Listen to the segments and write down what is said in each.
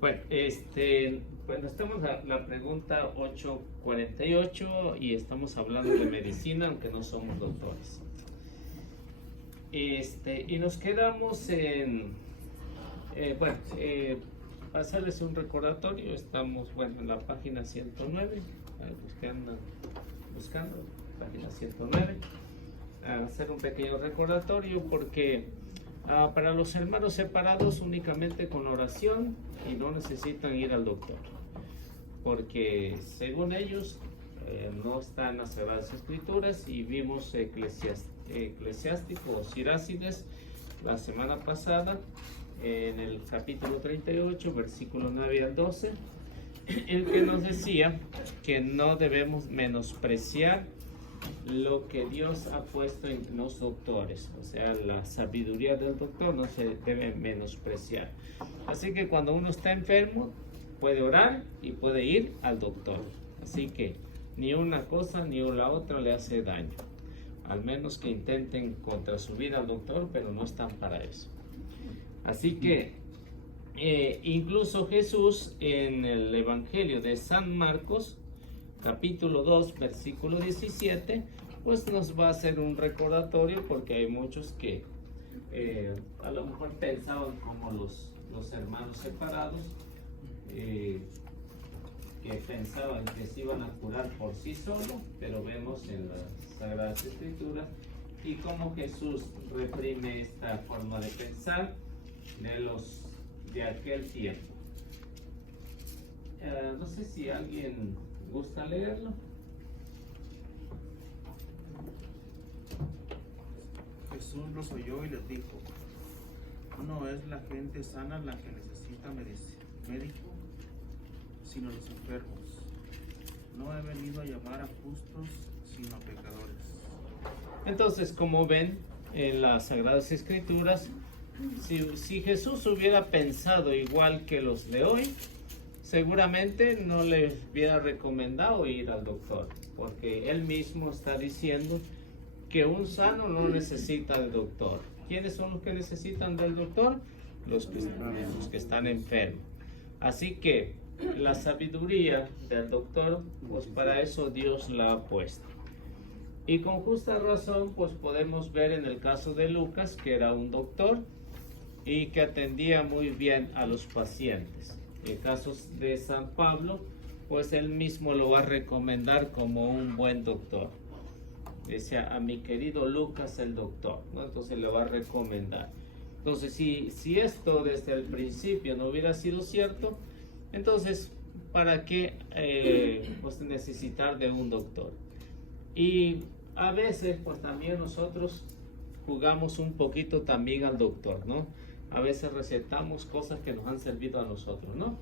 Bueno, bueno, estamos en la pregunta 848 y estamos hablando de medicina, aunque no somos doctores. Y nos quedamos en, hacerles un recordatorio. Estamos, bueno, en la página 109, los que andan buscando, página 109, a hacer un pequeño recordatorio porque para los hermanos separados únicamente con oración y no necesitan ir al doctor, porque según ellos no están las Sagradas Escrituras, y vimos Eclesiástico o Sirácides la semana pasada en el capítulo 38, versículo 9 al 12, el que nos decía que no debemos menospreciar lo que Dios ha puesto en los doctores, o sea, la sabiduría del doctor no se debe menospreciar. Así que cuando uno está enfermo, puede orar y puede ir al doctor. Así que ni una cosa ni la otra le hace daño, al menos que intenten contra su vida al doctor, pero no están para eso. Así que incluso Jesús en el Evangelio de San Marcos, capítulo 2, versículo 17, pues nos va a hacer un recordatorio, porque hay muchos que a lo mejor pensaban como los hermanos separados, que pensaban que se iban a curar por sí solos, pero vemos en las Sagradas Escrituras y cómo Jesús reprime esta forma de pensar de aquel tiempo. No sé si alguien gusta leerlo. Jesús los oyó y les dijo: no es la gente sana la que necesita médico, sino los enfermos. No he venido a llamar a justos, sino a pecadores. Entonces, como ven en las Sagradas Escrituras, si Jesús hubiera pensado igual que los de hoy, seguramente no les hubiera recomendado ir al doctor, porque él mismo está diciendo que un sano no necesita del doctor. ¿Quiénes son los que necesitan del doctor? Los que están enfermos. Así que la sabiduría del doctor, pues para eso Dios la ha puesto. Y con justa razón, pues podemos ver en el caso de Lucas, que era un doctor y que atendía muy bien a los pacientes. En el caso de San Pablo, pues él mismo lo va a recomendar como un buen doctor. Decía: a mi querido Lucas el doctor, ¿no? Entonces le va a recomendar. Entonces, si esto desde el principio no hubiera sido cierto, entonces, ¿para qué pues necesitar de un doctor? Y a veces, pues también nosotros jugamos un poquito también al doctor, ¿no? A veces recetamos cosas que nos han servido a nosotros, ¿no?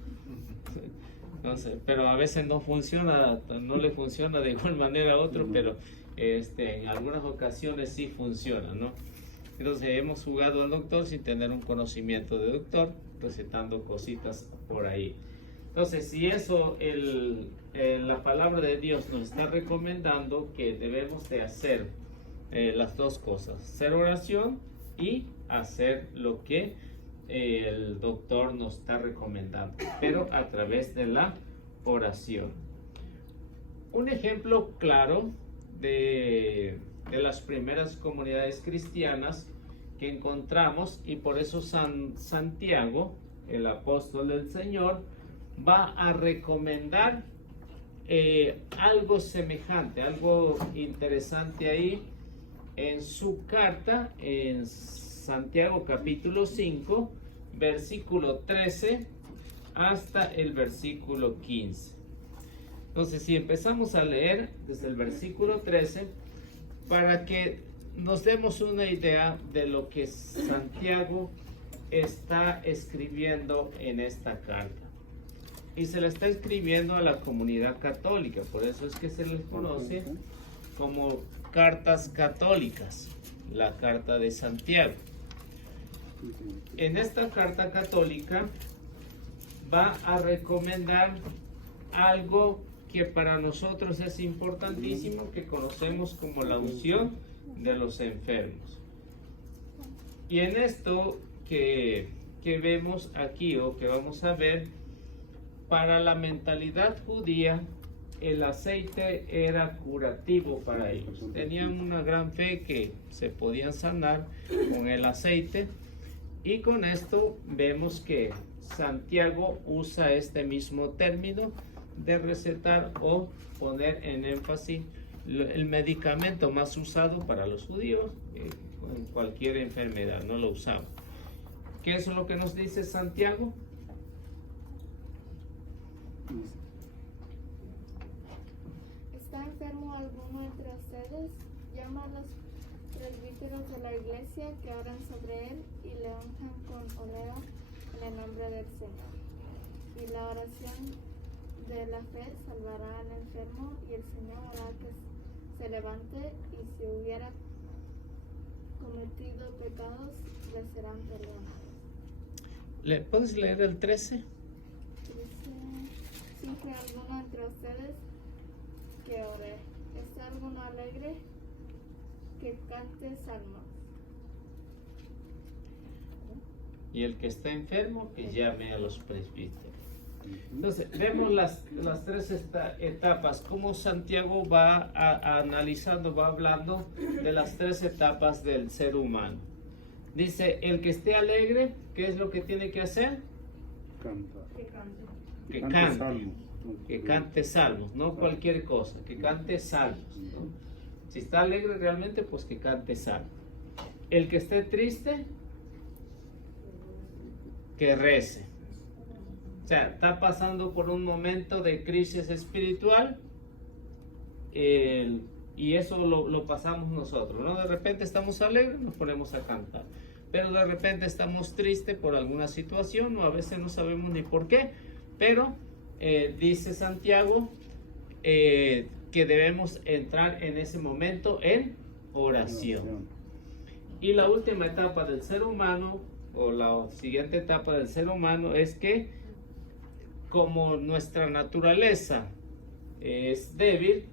Entonces, pero a veces no funciona, no le funciona de igual manera a otro, pero en algunas ocasiones sí funciona, ¿no? Entonces hemos jugado al doctor sin tener un conocimiento de doctor, recetando cositas por ahí. Entonces, si eso la palabra de Dios nos está recomendando que debemos de hacer las dos cosas: hacer oración y hacer lo que el doctor nos está recomendando, pero a través de la oración. Un ejemplo claro de las primeras comunidades cristianas que encontramos, y por eso Santiago, el apóstol del Señor, va a recomendar algo semejante, algo interesante ahí en su carta, en Santiago capítulo 5, versículo 13 hasta el versículo 15. Entonces, si empezamos a leer desde el versículo 13, para que nos demos una idea de lo que Santiago está escribiendo en esta carta. Y se le está escribiendo a la comunidad católica, por eso es que se les conoce como cartas católicas, la carta de Santiago. En esta carta católica va a recomendar algo que para nosotros es importantísimo, que conocemos como la unción de los enfermos. Y en esto que vemos aquí, o que vamos a ver, para la mentalidad judía, el aceite era curativo para ellos. Tenían una gran fe que se podían sanar con el aceite. Y con esto vemos que Santiago usa este mismo término de recetar o poner en énfasis el medicamento más usado para los judíos en cualquier enfermedad, no lo usaban. ¿Qué es lo que nos dice Santiago? ¿Está enfermo alguno entre ustedes? Llama a los presbíteros de la iglesia que oran sobre él y le unjan con óleo en el nombre del Señor. Y la oración de la fe salvará al enfermo y el Señor hará que se levante, y si hubiera cometido pecados le serán perdonados. ¿Puedes leer el 13? Dice, ¿sufre alguno entre ustedes? Que ore. ¿Está alguno alegre? Que cante salmos. Y el que está enfermo, que llame a los presbíteros. Entonces, vemos las tres etapas, cómo Santiago va analizando, va hablando de las tres etapas del ser humano. Dice, el que esté alegre, ¿qué es lo que tiene que hacer? Que cante. Que cante salmos, no cualquier cosa, que cante salmos, ¿no? Si está alegre realmente, pues que cante salmos. El que esté triste, que rece. O sea, está pasando por un momento de crisis espiritual, y eso lo pasamos nosotros, ¿no? De repente estamos alegres, nos ponemos a cantar, pero de repente estamos tristes por alguna situación, o a veces no sabemos ni por qué, pero dice Santiago que debemos entrar en ese momento en oración. Y la última etapa del ser humano, o la siguiente etapa del ser humano, es que como nuestra naturaleza es débil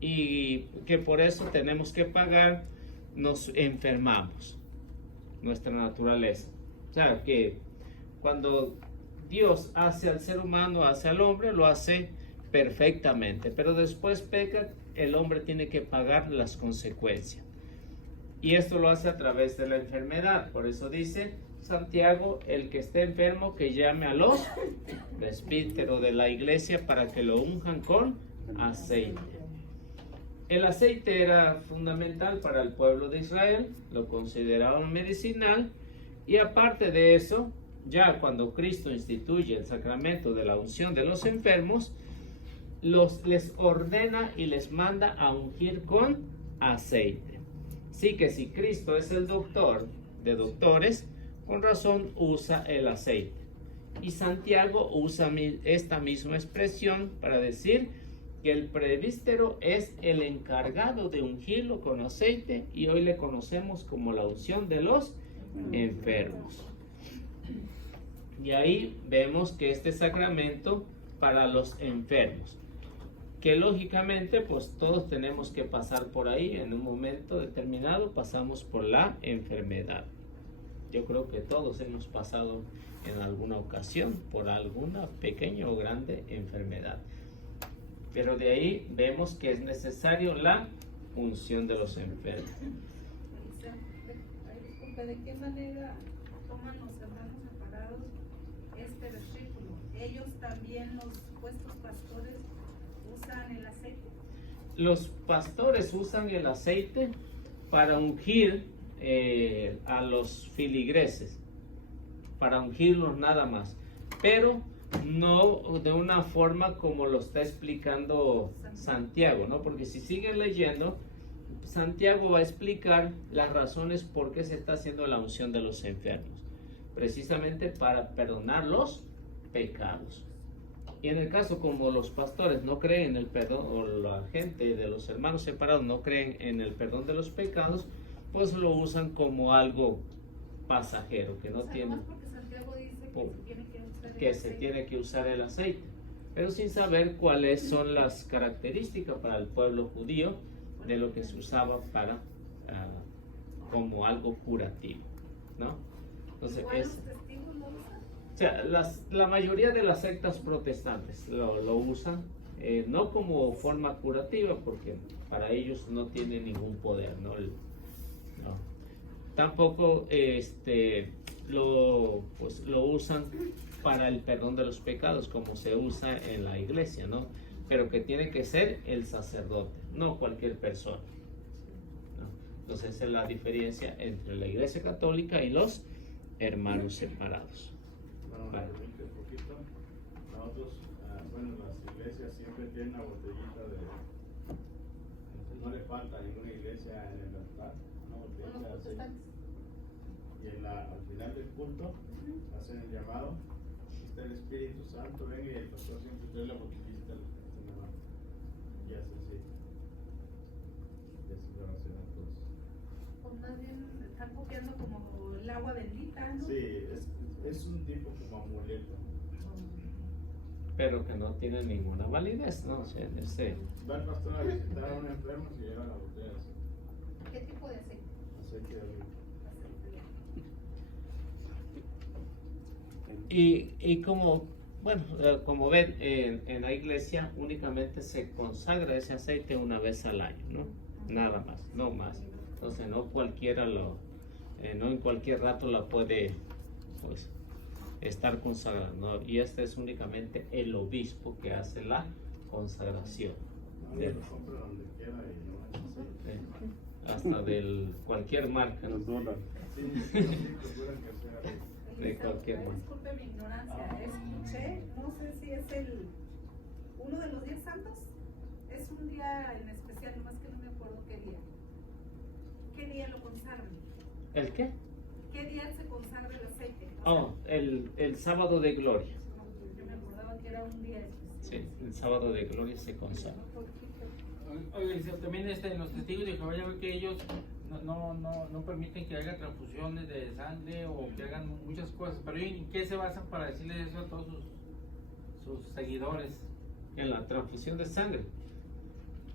y que por eso tenemos que pagar, nos enfermamos, nuestra naturaleza. O sea, que cuando Dios hace al ser humano, hace al hombre, lo hace perfectamente, pero después peca, el hombre tiene que pagar las consecuencias. Y esto lo hace a través de la enfermedad. Por eso dice Santiago, el que esté enfermo, que llame a los presbíteros de la iglesia para que lo unjan con aceite. El aceite era fundamental para el pueblo de Israel, lo consideraban medicinal, y aparte de eso, ya cuando Cristo instituye el sacramento de la unción de los enfermos, les ordena y les manda a ungir con aceite. Así que si Cristo es el doctor de doctores, con razón usa el aceite. Y Santiago usa esta misma expresión para decir que el presbítero es el encargado de ungirlo con aceite, y hoy le conocemos como la unción de los enfermos. Y ahí vemos que este sacramento para los enfermos, que lógicamente pues todos tenemos que pasar por ahí en un momento determinado, pasamos por la enfermedad. Yo creo que todos hemos pasado en alguna ocasión por alguna pequeña o grande enfermedad. Pero de ahí vemos que es necesario la unción de los enfermos. ¿De qué manera toman los hermanos separados este versículo? Ellos también, los supuestos pastores, usan el aceite. Los pastores usan el aceite para ungir a los filigreses, para ungirlos nada más, pero no de una forma como lo está explicando Santiago, ¿no? Porque si siguen leyendo, Santiago va a explicar las razones por qué se está haciendo la unción de los enfermos, precisamente para perdonar los pecados. Y en el caso como los pastores no creen en el perdón, o la gente de los hermanos separados no creen en el perdón de los pecados, pues lo usan como algo pasajero, que no tiene, porque Santiago dice que se tiene que usar el aceite, pero sin saber cuáles son las características para el pueblo judío de lo que se usaba para como algo curativo, ¿no? Entonces ¿Igual los testigos lo usan? O sea, la mayoría de las sectas protestantes lo usan, no como forma curativa, porque para ellos no tiene ningún poder, ¿no? No. Tampoco lo usan para el perdón de los pecados, como se usa en la iglesia, ¿no? Pero que tiene que ser el sacerdote, no cualquier persona, ¿no? Entonces esa es la diferencia entre la iglesia católica y los hermanos separados. Bueno, Vale. un poquito. Nosotros, las iglesias siempre tienen una botellita no le falta a ninguna iglesia en el altar, una botellita de aceite. Y al final del culto hacen el llamado, está el Espíritu Santo, ven, y el pastor siempre trae la botellita en la mano y hace así. Y así lo hacen a todos. Pues más bien están copiando como el agua bendita, ¿no? Sí, es un tipo como amuleto. Pero que no tiene ninguna validez, ¿no? O sea, Va el pastor a visitar a un enfermo y lleva la botella de aceite. ¿Qué tipo de aceite? Aceite de oliva. y como, bueno, como ven, en la iglesia únicamente se consagra ese aceite una vez al año, ¿no? Nada más, no más. Entonces no cualquiera no en cualquier rato la puede, pues, estar consagrado, ¿no? Y este es únicamente el obispo que hace la consagración. Uno lo compra donde quiera y no es aceite. Hasta de cualquier marca, ¿no? Sí, procuran que sea De cualquier marca. Disculpe mi ignorancia, escuché, no sé si es uno de los 10 santos, es un día en especial, nomás que no me acuerdo qué día. ¿Qué día lo consagran? ¿El qué? ¿Qué día se consagra el aceite? Oh, el sábado de gloria. Yo me acordaba que era un día especial. Sí, el sábado de gloria se consagra. Oiga, y también en los testigos de Jehová ya ve que ellos no permiten que haya transfusiones de sangre o que hagan muchas cosas, pero ¿en qué se basan para decirles eso a todos sus seguidores? En la transfusión de sangre.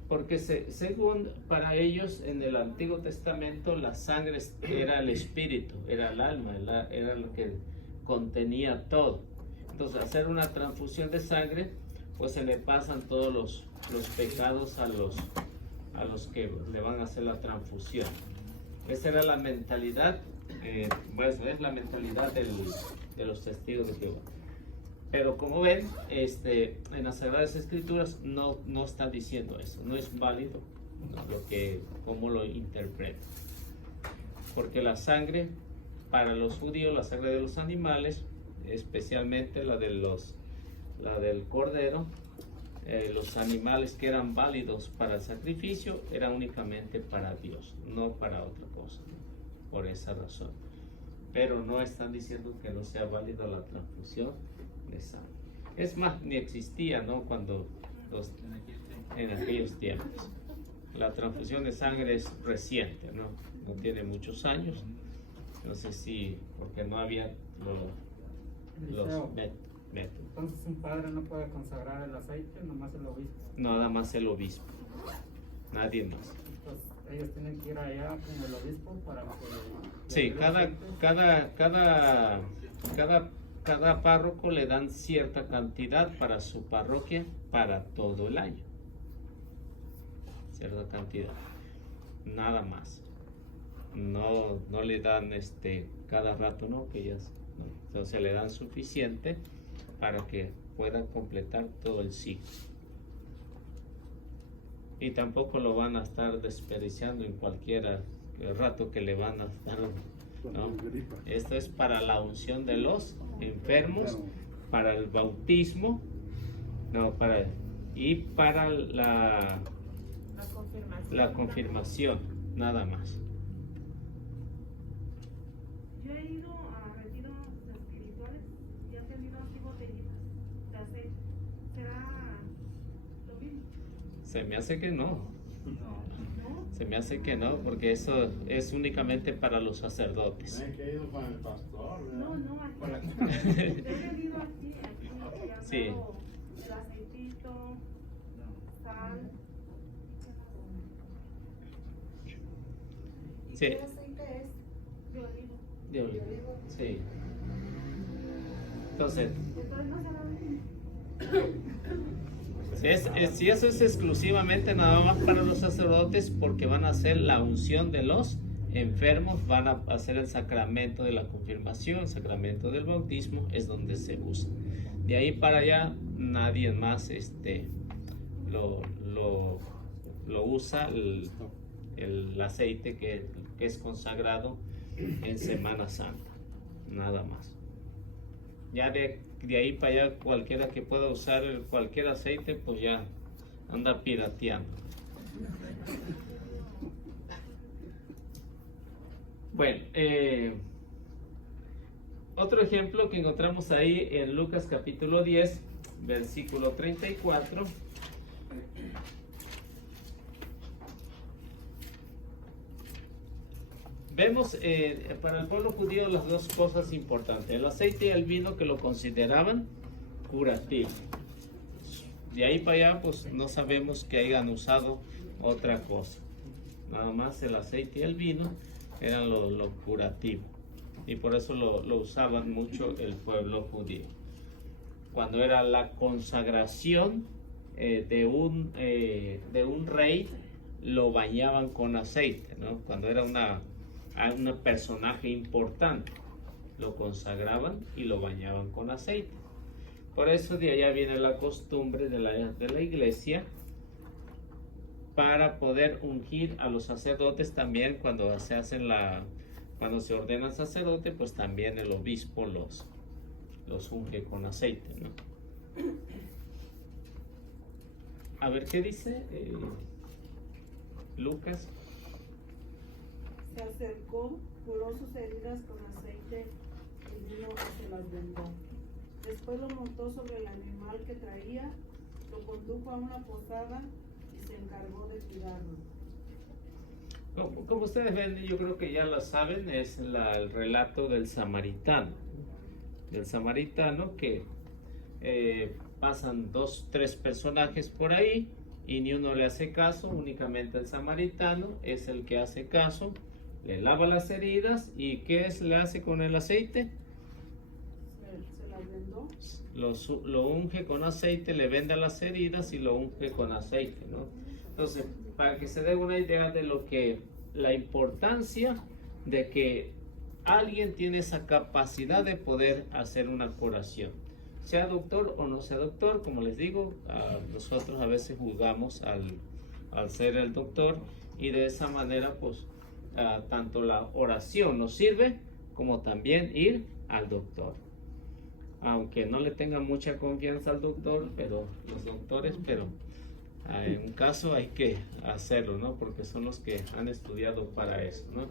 Porque según para ellos en el Antiguo Testamento la sangre era el espíritu, era el alma, era lo que contenía todo. Entonces hacer una transfusión de sangre, pues se le pasan todos los pecados a los que le van a hacer la transfusión. Esa era la mentalidad, pues es la mentalidad de los testigos de Jehová. Pero como ven, en las Sagradas Escrituras no está diciendo eso, no es válido, ¿no? Cómo lo interpreta. Porque la sangre, para los judíos, la sangre de los animales, especialmente la del cordero, los animales que eran válidos para el sacrificio, eran únicamente para Dios, no para otra cosa, ¿no? Por esa razón. Pero no están diciendo que no sea válida la transfusión de sangre. Es más, ni existía, ¿no? En aquellos tiempos. La transfusión de sangre es reciente, ¿no? No tiene muchos años. No sé si, porque no había los métodos. Entonces un padre no puede consagrar el aceite, nomás el obispo. Nada más el obispo, nadie más. Entonces ellos tienen que ir allá con el obispo para que... Sí, cada párroco le dan cierta cantidad para su parroquia para todo el año. Cierta cantidad, nada más. No le dan cada rato, no, que ya, no. Entonces le dan suficiente para que puedan completar todo el ciclo. Y tampoco lo van a estar desperdiciando en cualquier rato que le van a dar, ¿no? Esto es para la unción de los enfermos, para el bautismo, y para la confirmación, nada más. Yo he ido a retiros espirituales y he tenido así botellitas de aceite. ¿Será lo mismo? Se me hace que no. ¿No? Se me hace que no, porque eso es únicamente para los sacerdotes. Ven que he ido con el pastor, ¿verdad? No, aquí. He venido aquí y han Sí. dado el aceitito, sal. Sí. ¿Qué aceite es? De olivo. De oliva. Sí. Entonces, Entonces no será. si eso es exclusivamente nada más para los sacerdotes, porque van a hacer la unción de los enfermos, van a hacer el sacramento de la confirmación, el sacramento del bautismo, es donde se usa. De ahí para allá nadie más lo usa el aceite que es consagrado en Semana Santa, nada más. Ya de ahí para allá cualquiera que pueda usar cualquier aceite, pues ya anda pirateando. Bueno, otro ejemplo que encontramos ahí en Lucas capítulo 10, versículo 34. Vemos para el pueblo judío las dos cosas importantes, el aceite y el vino, que lo consideraban curativo. De ahí para allá pues no sabemos que hayan usado otra cosa, nada más el aceite y el vino eran lo curativo, y por eso lo usaban mucho el pueblo judío. Cuando era la consagración de un rey, lo bañaban con aceite, ¿no? Cuando era un personaje importante, lo consagraban y lo bañaban con aceite. Por eso de allá viene la costumbre de la iglesia para poder ungir a los sacerdotes también. Cuando se ordenan sacerdote, pues también el obispo los unge con aceite, ¿no? A ver qué dice Lucas. Se acercó, curó sus heridas con aceite y vino y se las vendó. Después lo montó sobre el animal que traía, lo condujo a una posada y se encargó de cuidarlo. Como ustedes ven, yo creo que ya lo saben, es el relato del samaritano. Del samaritano que pasan 2-3 personajes por ahí y ni uno le hace caso, únicamente el samaritano es el que hace caso. Le lava las heridas y ¿qué le hace con el aceite? Se las vendó. Lo unge con aceite, le venda las heridas y lo unge con aceite, ¿no? Entonces, para que se dé una idea de la importancia de que alguien tiene esa capacidad de poder hacer una curación, sea doctor o no sea doctor. Como les digo, nosotros a veces juzgamos al ser el doctor, y de esa manera pues tanto la oración nos sirve como también ir al doctor, aunque no le tengan mucha confianza al doctor, pero los doctores, pero en un caso hay que hacerlo, ¿no? Porque son los que han estudiado para eso, ¿no?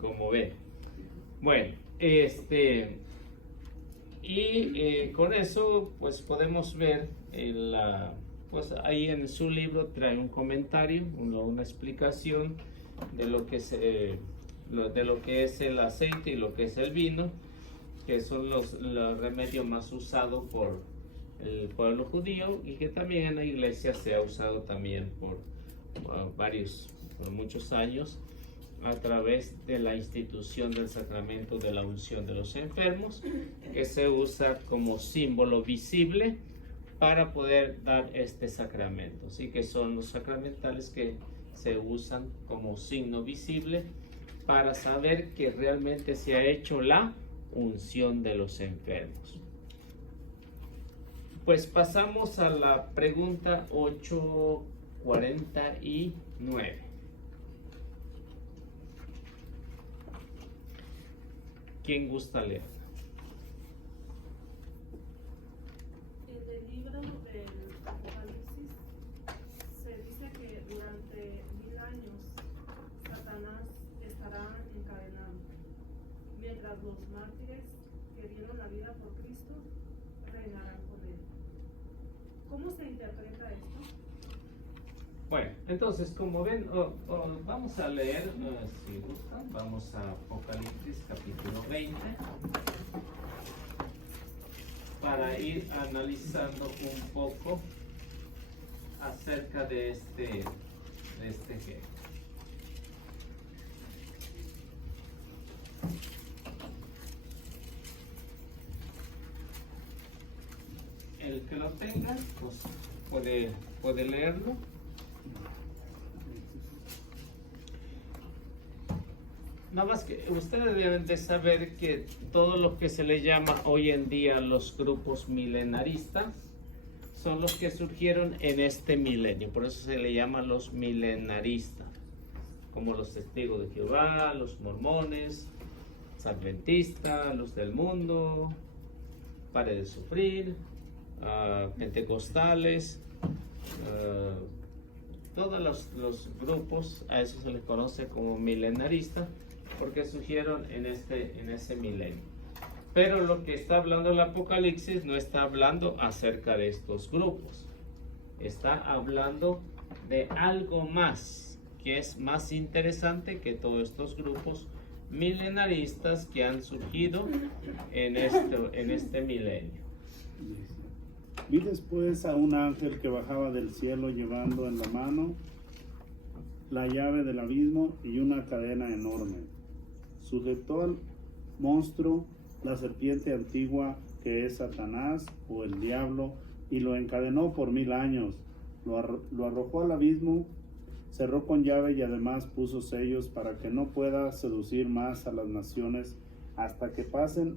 Como ven. Bueno, con eso pues podemos ver pues ahí en su libro trae un comentario, una explicación de lo que es el aceite y lo que es el vino, que son los remedios más usados por el pueblo judío, y que también en la iglesia se ha usado también por muchos años a través de la institución del sacramento de la unción de los enfermos, que se usa como símbolo visible para poder dar este sacramento. Así que son los sacramentales que se usan como signo visible para saber que realmente se ha hecho la unción de los enfermos. Pues pasamos a la pregunta 849. ¿Quién gusta leer? En el libro del Apocalipsis se dice que durante 1000 años Satanás estará encadenado, mientras los mártires que dieron la vida por Cristo reinarán con él. ¿Cómo se interpreta esto? Bueno, entonces como ven, vamos a leer, si gustan, vamos a Apocalipsis capítulo 20 para ir analizando un poco acerca de este ejemplo. el que lo tenga, pues puede leerlo. Nada más que ustedes deben de saber que todo lo que se le llama hoy en día los grupos milenaristas son los que surgieron en este milenio, por eso se le llama los milenaristas, como los testigos de Jehová, los mormones, los adventistas, los del mundo, Pare de Sufrir, pentecostales, todos los grupos, a eso se les conoce como milenaristas, porque surgieron en ese milenio. Pero lo que está hablando el Apocalipsis no está hablando acerca de estos grupos, está hablando de algo más, que es más interesante que todos estos grupos milenaristas que han surgido en este milenio. Vi después a un ángel que bajaba del cielo llevando en la mano la llave del abismo y una cadena enorme. Sujetó al monstruo, la serpiente antigua que es Satanás o el diablo, y lo encadenó por 1000 años. Lo arrojó al abismo, cerró con llave y además puso sellos para que no pueda seducir más a las naciones hasta que pasen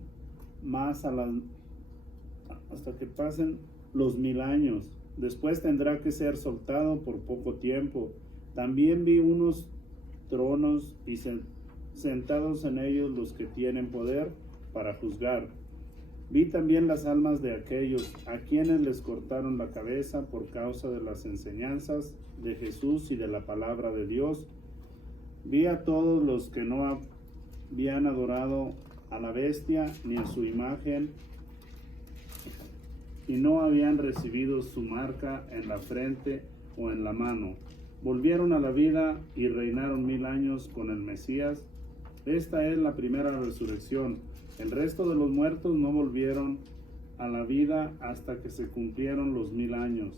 los 1000 años. Después tendrá que ser soltado por poco tiempo. También vi unos tronos y sentados en ellos los que tienen poder para juzgar. Vi también las almas de aquellos a quienes les cortaron la cabeza por causa de las enseñanzas de Jesús y de la palabra de Dios. Vi a todos los que no habían adorado a la bestia ni a su imagen y no habían recibido su marca en la frente o en la mano. Volvieron a la vida y reinaron 1000 años con el Mesías. Esta es la primera resurrección. El resto de los muertos no volvieron a la vida hasta que se cumplieron los 1000 años.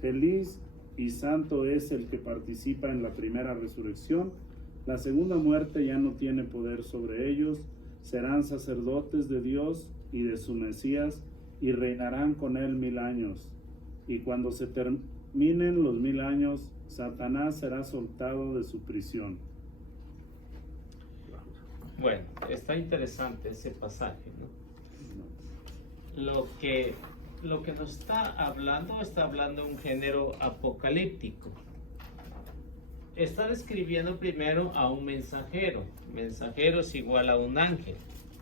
Feliz y santo es el que participa en la primera resurrección. La segunda muerte ya no tiene poder sobre ellos. Serán sacerdotes de Dios y de su Mesías y reinarán con él 1000 años. Y cuando se terminen los 1000 años, Satanás será soltado de su prisión. Bueno, está interesante ese pasaje, ¿no? Lo que nos está hablando de un género apocalíptico. Está describiendo primero a un mensajero. Mensajero es igual a un ángel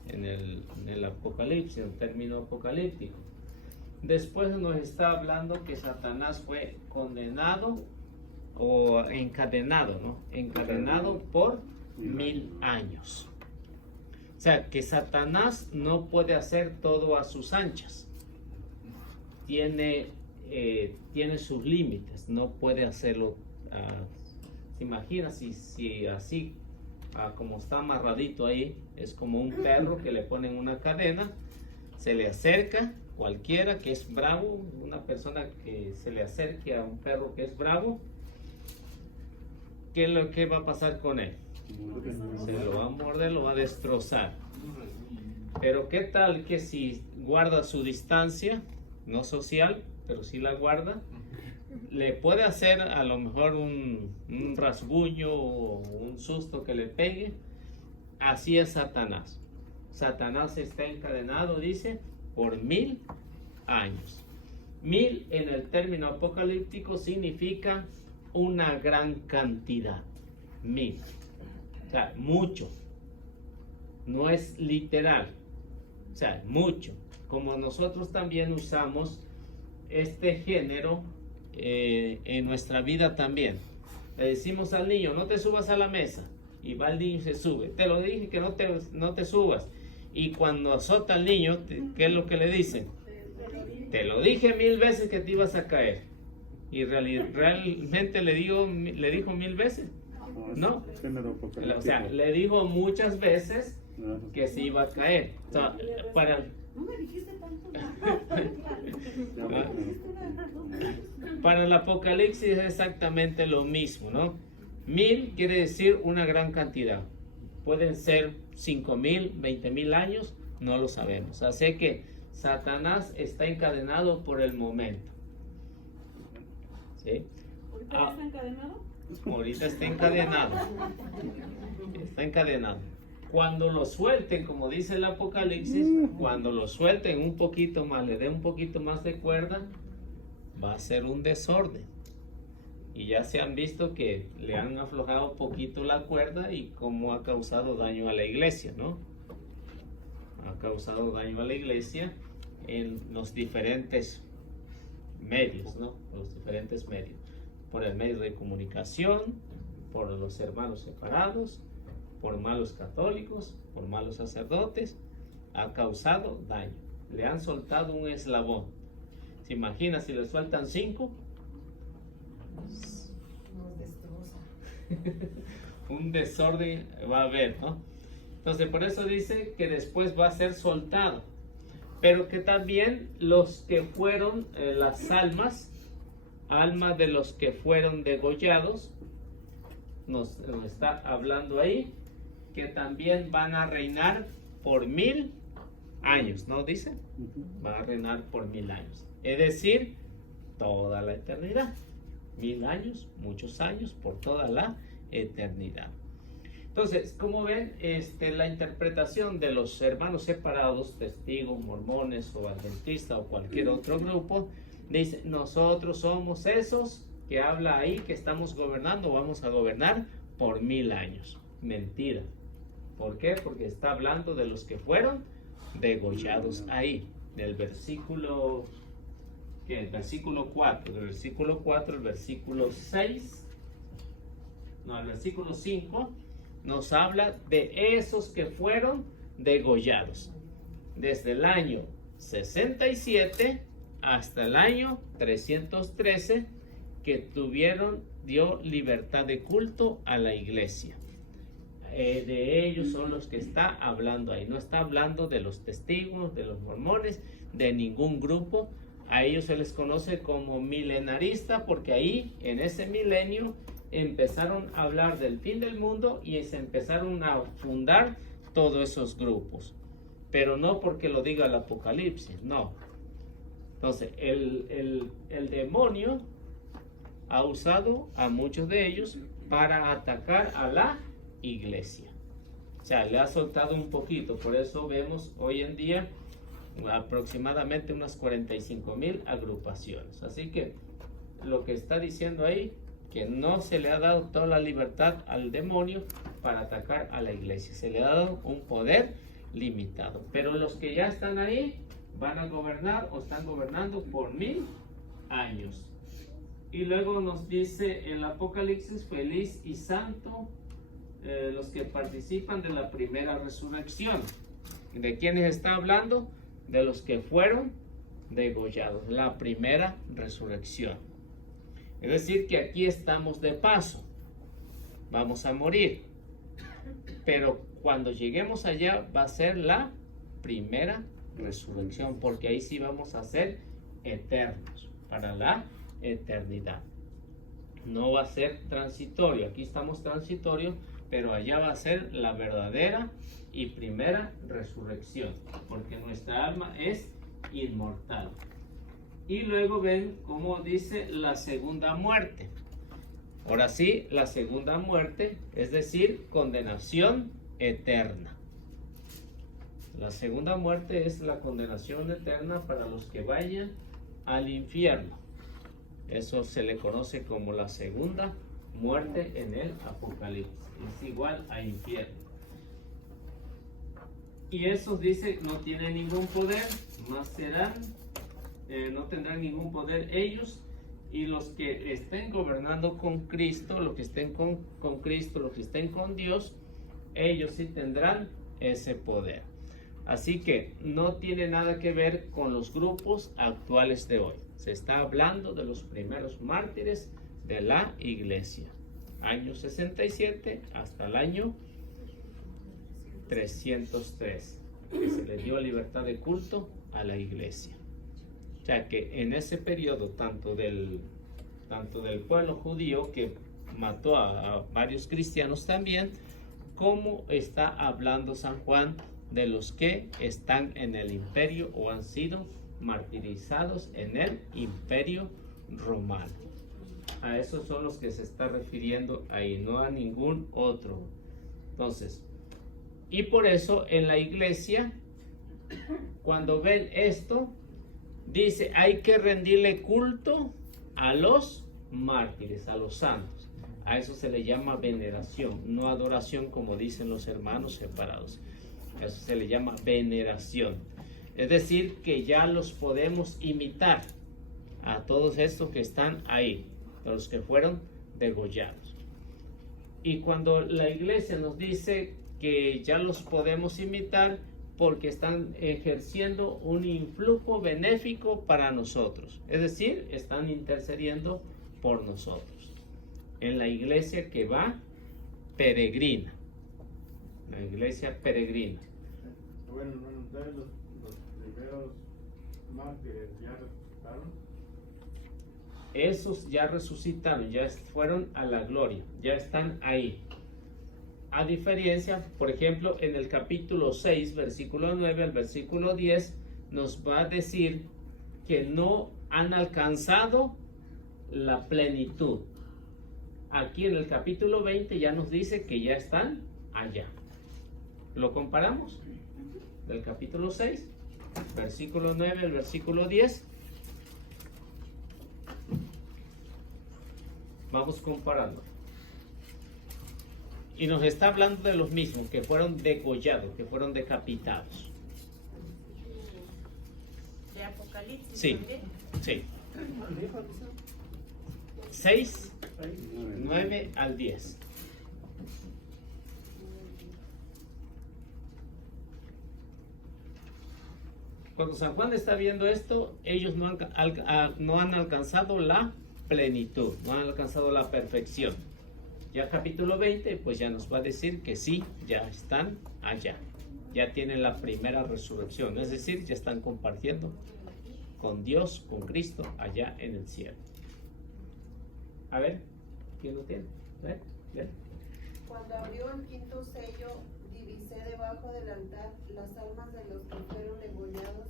en el Apocalipsis, un término apocalíptico. Después nos está hablando que Satanás fue condenado o encadenado, ¿no? Encadenado por 1000 años. O sea, que Satanás no puede hacer todo a sus anchas. Tiene sus límites, no puede hacerlo. ¿Se imagina si así, como está amarradito ahí, es como un perro que le ponen una cadena, se le acerca cualquiera que es bravo, una persona que se le acerque a un perro que es bravo, ¿qué va a pasar con él? Se lo va a morder, lo va a destrozar. Pero qué tal que si guarda su distancia, no social, pero si la guarda, le puede hacer a lo mejor un rasguño o un susto que le pegue. Así es Satanás. Satanás está encadenado, dice, por 1000 años. 1000 en el término apocalíptico significa una gran cantidad. 1000. O sea, mucho. No es literal. O sea, mucho. Como nosotros también usamos este género en nuestra vida también. Le decimos al niño, no te subas a la mesa. Y va el niño y se sube. Te lo dije que no te subas. Y cuando azota al niño, ¿qué es lo que le dicen? Te lo dije 1000 veces que te ibas a caer. Y realmente le dijo 1000 veces. No. O sea, le dijo muchas veces que se iba a caer. O sea, No me dijiste tanto. Para el Apocalipsis es exactamente lo mismo, ¿no? 1000 quiere decir una gran cantidad. Pueden ser 5000, 20000 años, no lo sabemos. Así que Satanás está encadenado por el momento. ¿Sí? ¿Ahorita ya está encadenado? Ahorita está encadenado. Está encadenado. Cuando lo suelten, como dice el Apocalipsis, cuando lo suelten un poquito más, le den un poquito más de cuerda, va a ser un desorden. Y ya se han visto que le han aflojado poquito la cuerda y cómo ha causado daño a la iglesia, ¿no? Ha causado daño a la iglesia en los diferentes medios, ¿no? Los diferentes medios. Por el medio de comunicación, por los hermanos separados, por malos católicos, por malos sacerdotes, ha causado daño. Le han soltado un eslabón. ¿Se imagina si le sueltan 5? Nos destroza. Un desorden va a haber, ¿no? Entonces por eso dice que después va a ser soltado, pero que también los que fueron las almas de los que fueron degollados, nos está hablando ahí, que también van a reinar por 1000 años, ¿no dice? Van a reinar por 1000 años, es decir, toda la eternidad. 1000 años, muchos años, por toda la eternidad. Entonces, como ven, la interpretación de los hermanos separados, testigos, mormones o adventistas o cualquier otro grupo, dice, nosotros somos esos que habla ahí que estamos gobernando, vamos a gobernar por 1000 años. Mentira. ¿Por qué? Porque está hablando de los que fueron degollados ahí, del versículo, ¿qué? El versículo 4, del versículo 4, el versículo 6, no, el versículo 5, nos habla de esos que fueron degollados desde el año 67 hasta el año 313, que dio libertad de culto a la iglesia. De ellos son los que está hablando ahí. No está hablando de los testigos, de los mormones, de ningún grupo. A ellos se les conoce como milenarista, porque ahí en ese milenio empezaron a hablar del fin del mundo y se empezaron a fundar todos esos grupos, pero no porque lo diga el Apocalipsis, no. Entonces el demonio ha usado a muchos de ellos para atacar a la iglesia. O sea, le ha soltado un poquito. Por eso vemos hoy en día aproximadamente unas 45,000 agrupaciones. Así que lo que está diciendo ahí, que no se le ha dado toda la libertad al demonio para atacar a la iglesia. Se le ha dado un poder limitado. Pero los que ya están ahí van a gobernar o están gobernando por 1000 años. Y luego nos dice el Apocalipsis, feliz y santo los que participan de la primera resurrección. ¿De quiénes está hablando? De los que fueron degollados, la primera resurrección. Es decir, que aquí estamos de paso, vamos a morir, pero cuando lleguemos allá va a ser la primera resurrección, porque ahí sí vamos a ser eternos, para la eternidad. No va a ser transitorio, aquí estamos transitorio, pero allá va a ser la verdadera y primera resurrección, porque nuestra alma es inmortal. Y luego ven cómo dice la segunda muerte. Ahora sí, la segunda muerte, es decir, condenación eterna. La segunda muerte es la condenación eterna para los que vayan al infierno. Eso se le conoce como la segunda muerte en el Apocalipsis. Es igual a infierno. Y esos dice no tienen ningún poder, más serán, no tendrán ningún poder ellos, y los que estén gobernando con Cristo, los que estén con Cristo, los que estén con Dios, ellos sí tendrán ese poder. Así que no tiene nada que ver con los grupos actuales de hoy. Se está hablando de los primeros mártires de la iglesia, año 67 hasta el año 303, que se le dio libertad de culto a la iglesia. O sea que en ese periodo, tanto del pueblo judío, que mató a varios cristianos también, como está hablando San Juan de los que están en el imperio o han sido martirizados en el imperio romano. A esos son los que se está refiriendo ahí, no a ningún otro. Entonces, y por eso en la iglesia, cuando ven esto, dice, hay que rendirle culto a los mártires, a los santos. A eso se le llama veneración, no adoración como dicen los hermanos separados. A eso se le llama veneración. Es decir, que ya los podemos imitar a todos estos que están ahí, a los que fueron degollados. Y cuando la iglesia nos dice que ya los podemos imitar, porque están ejerciendo un influjo benéfico para nosotros. Es decir, están intercediendo por nosotros. En la iglesia que va peregrina. La iglesia peregrina. Bueno, ustedes los primeros mártires ya resucitaron. Esos ya resucitaron, ya fueron a la gloria, ya están ahí. A diferencia, por ejemplo, en el capítulo 6, versículo 9 al versículo 10, nos va a decir que no han alcanzado la plenitud. Aquí en el capítulo 20 ya nos dice que ya están allá. ¿Lo comparamos? Del capítulo 6, versículo 9 al versículo 10. Vamos comparando. Y nos está hablando de los mismos que fueron degollados, que fueron decapitados. ¿De Apocalipsis Sí, también? sí. 6, 9 al 10. Cuando San Juan está viendo esto, ellos no han alcanzado la plenitud, no han alcanzado la perfección. Ya capítulo 20, pues ya nos va a decir que sí, ya están allá. Ya tienen la primera resurrección, es decir, ya están compartiendo con Dios, con Cristo, allá en el cielo. A ver, ¿quién lo tiene? ¿Ver? ¿Ver? Cuando abrió el quinto sello, divisé debajo del altar las almas de los que fueron degollados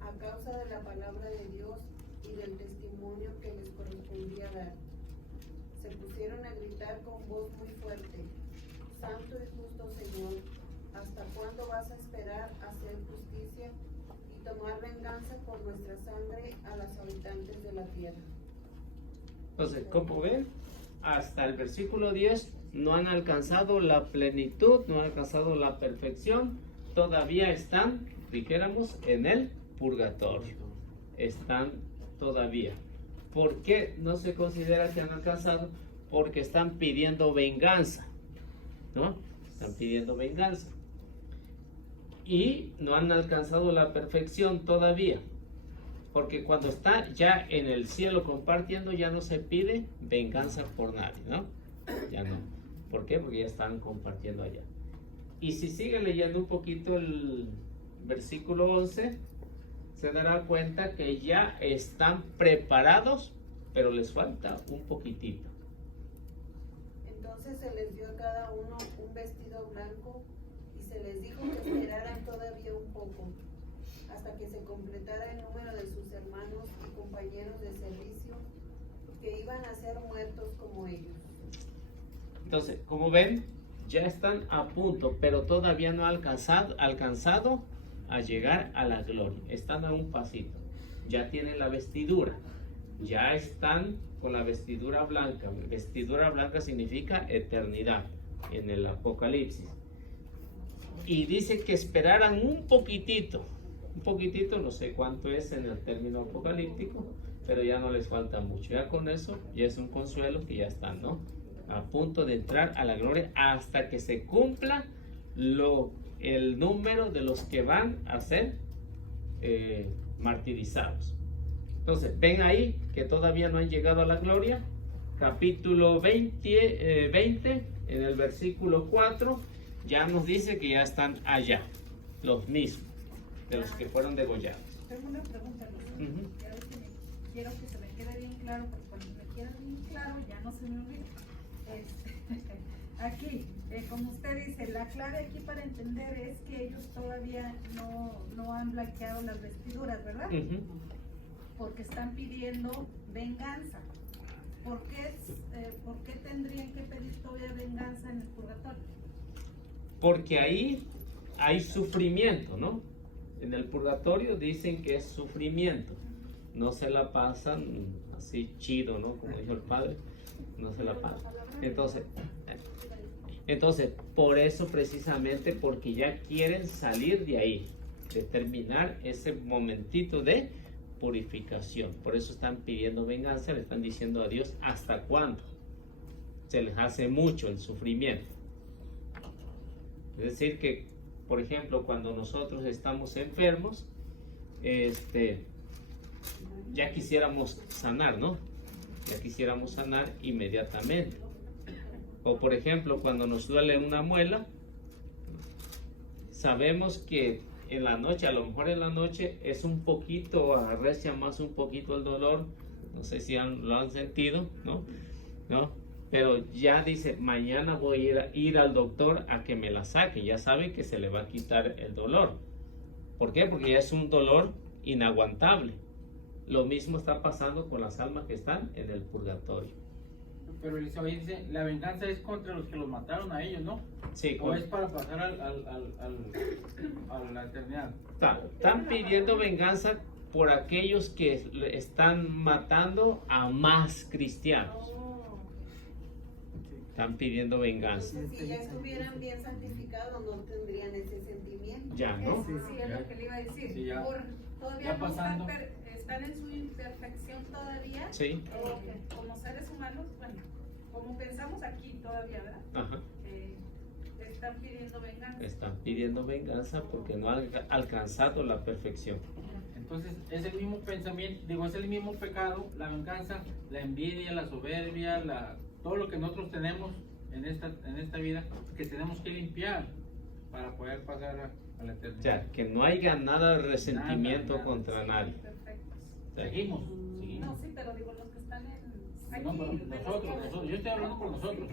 a causa de la palabra de Dios y del testimonio que les correspondía dar. Se pusieron a gritar con voz muy fuerte: Santo y justo Señor, ¿hasta cuándo vas a esperar a hacer justicia y tomar venganza por nuestra sangre a los habitantes de la tierra? Entonces, como ven, hasta el versículo 10 no han alcanzado la plenitud, no han alcanzado la perfección, todavía están, dijéramos, en el purgatorio. Están todavía. ¿Por qué no se considera que han alcanzado? Porque están pidiendo venganza, ¿no? Están pidiendo venganza. Y no han alcanzado la perfección todavía. Porque cuando está ya en el cielo compartiendo, ya no se pide venganza por nadie, ¿no? Ya no. ¿Por qué? Porque ya están compartiendo allá. Y si sigue leyendo un poquito el versículo 11, se dará cuenta que ya están preparados, pero les falta un poquitito. Entonces se les dio a cada uno un vestido blanco y se les dijo que esperaran todavía un poco, hasta que se completara el número de sus hermanos y compañeros de servicio, que iban a ser muertos como ellos. Entonces, como ven, ya están a punto, pero todavía no han alcanzado a llegar a la gloria. Están a un pasito. Ya tienen la vestidura. Ya están con la vestidura blanca. Vestidura blanca significa eternidad en el Apocalipsis. Y dice que esperaran un poquitito, no sé cuánto es en el término apocalíptico, pero ya no les falta mucho. Ya con eso ya es un consuelo que ya están, ¿no? A punto de entrar a la gloria hasta que se cumpla el número de los que van a ser martirizados. Entonces, ven ahí que todavía no han llegado a la gloria. Capítulo 20, en el versículo 4, ya nos dice que ya están allá, los mismos, de los que fueron degollados. Tengo una pregunta, Luis. Ya ves que quiero que se me quede bien claro, porque cuando me queda bien claro ya no se me olvida. Aquí, como usted dice, la clave aquí para entender es que ellos todavía no han blanqueado las vestiduras, ¿verdad? Ujú. Porque están pidiendo venganza. ¿Por qué tendrían que pedir todavía venganza en el purgatorio? Porque ahí hay sufrimiento, ¿no? En el purgatorio dicen que es sufrimiento. No se la pasan así chido, ¿no? Como dijo el padre, no se la pasan. Entonces, por eso precisamente, porque ya quieren salir de ahí, de terminar ese momentito de purificación. Por eso están pidiendo venganza, le están diciendo a Dios hasta cuándo. Se les hace mucho el sufrimiento. Es decir que, por ejemplo, cuando nosotros estamos enfermos, ya quisiéramos sanar, ¿no? Ya quisiéramos sanar inmediatamente. O por ejemplo, cuando nos duele una muela, sabemos que en la noche, a lo mejor en la noche es un poquito, arrecia más un poquito el dolor, no sé si lo han sentido, ¿no? Pero ya dice, mañana voy a ir al doctor a que me la saque, ya sabe que se le va a quitar el dolor. ¿Por qué? Porque ya es un dolor inaguantable. Lo mismo está pasando con las almas que están en el purgatorio. Pero Elizabeth dice, la venganza es contra los que los mataron a ellos, ¿no? Sí, ¿O es para pasar a la eternidad? Están pidiendo venganza por aquellos que están matando a más cristianos. Están pidiendo venganza. Si ya estuvieran bien santificados, no tendrían ese sentimiento. Ya, ¿no? Sí, es lo que le iba a decir. Sí, ya. Todavía Ya no pasando. están en su imperfección todavía. Sí. Como seres humanos, bueno, como pensamos aquí todavía, ¿verdad? Ajá. Están pidiendo venganza. Están pidiendo venganza porque no han alcanzado la perfección. Entonces es el mismo pensamiento, es el mismo pecado, la venganza, la envidia, la soberbia, todo lo que nosotros tenemos en esta vida, que tenemos que limpiar para poder pasar a la eternidad. O sea, que no haya nada de resentimiento Nada. contra nadie. Perfectos. Seguimos. No, sí, pero digo, los que están aquí. No, pero nosotros, yo estoy hablando por nosotros.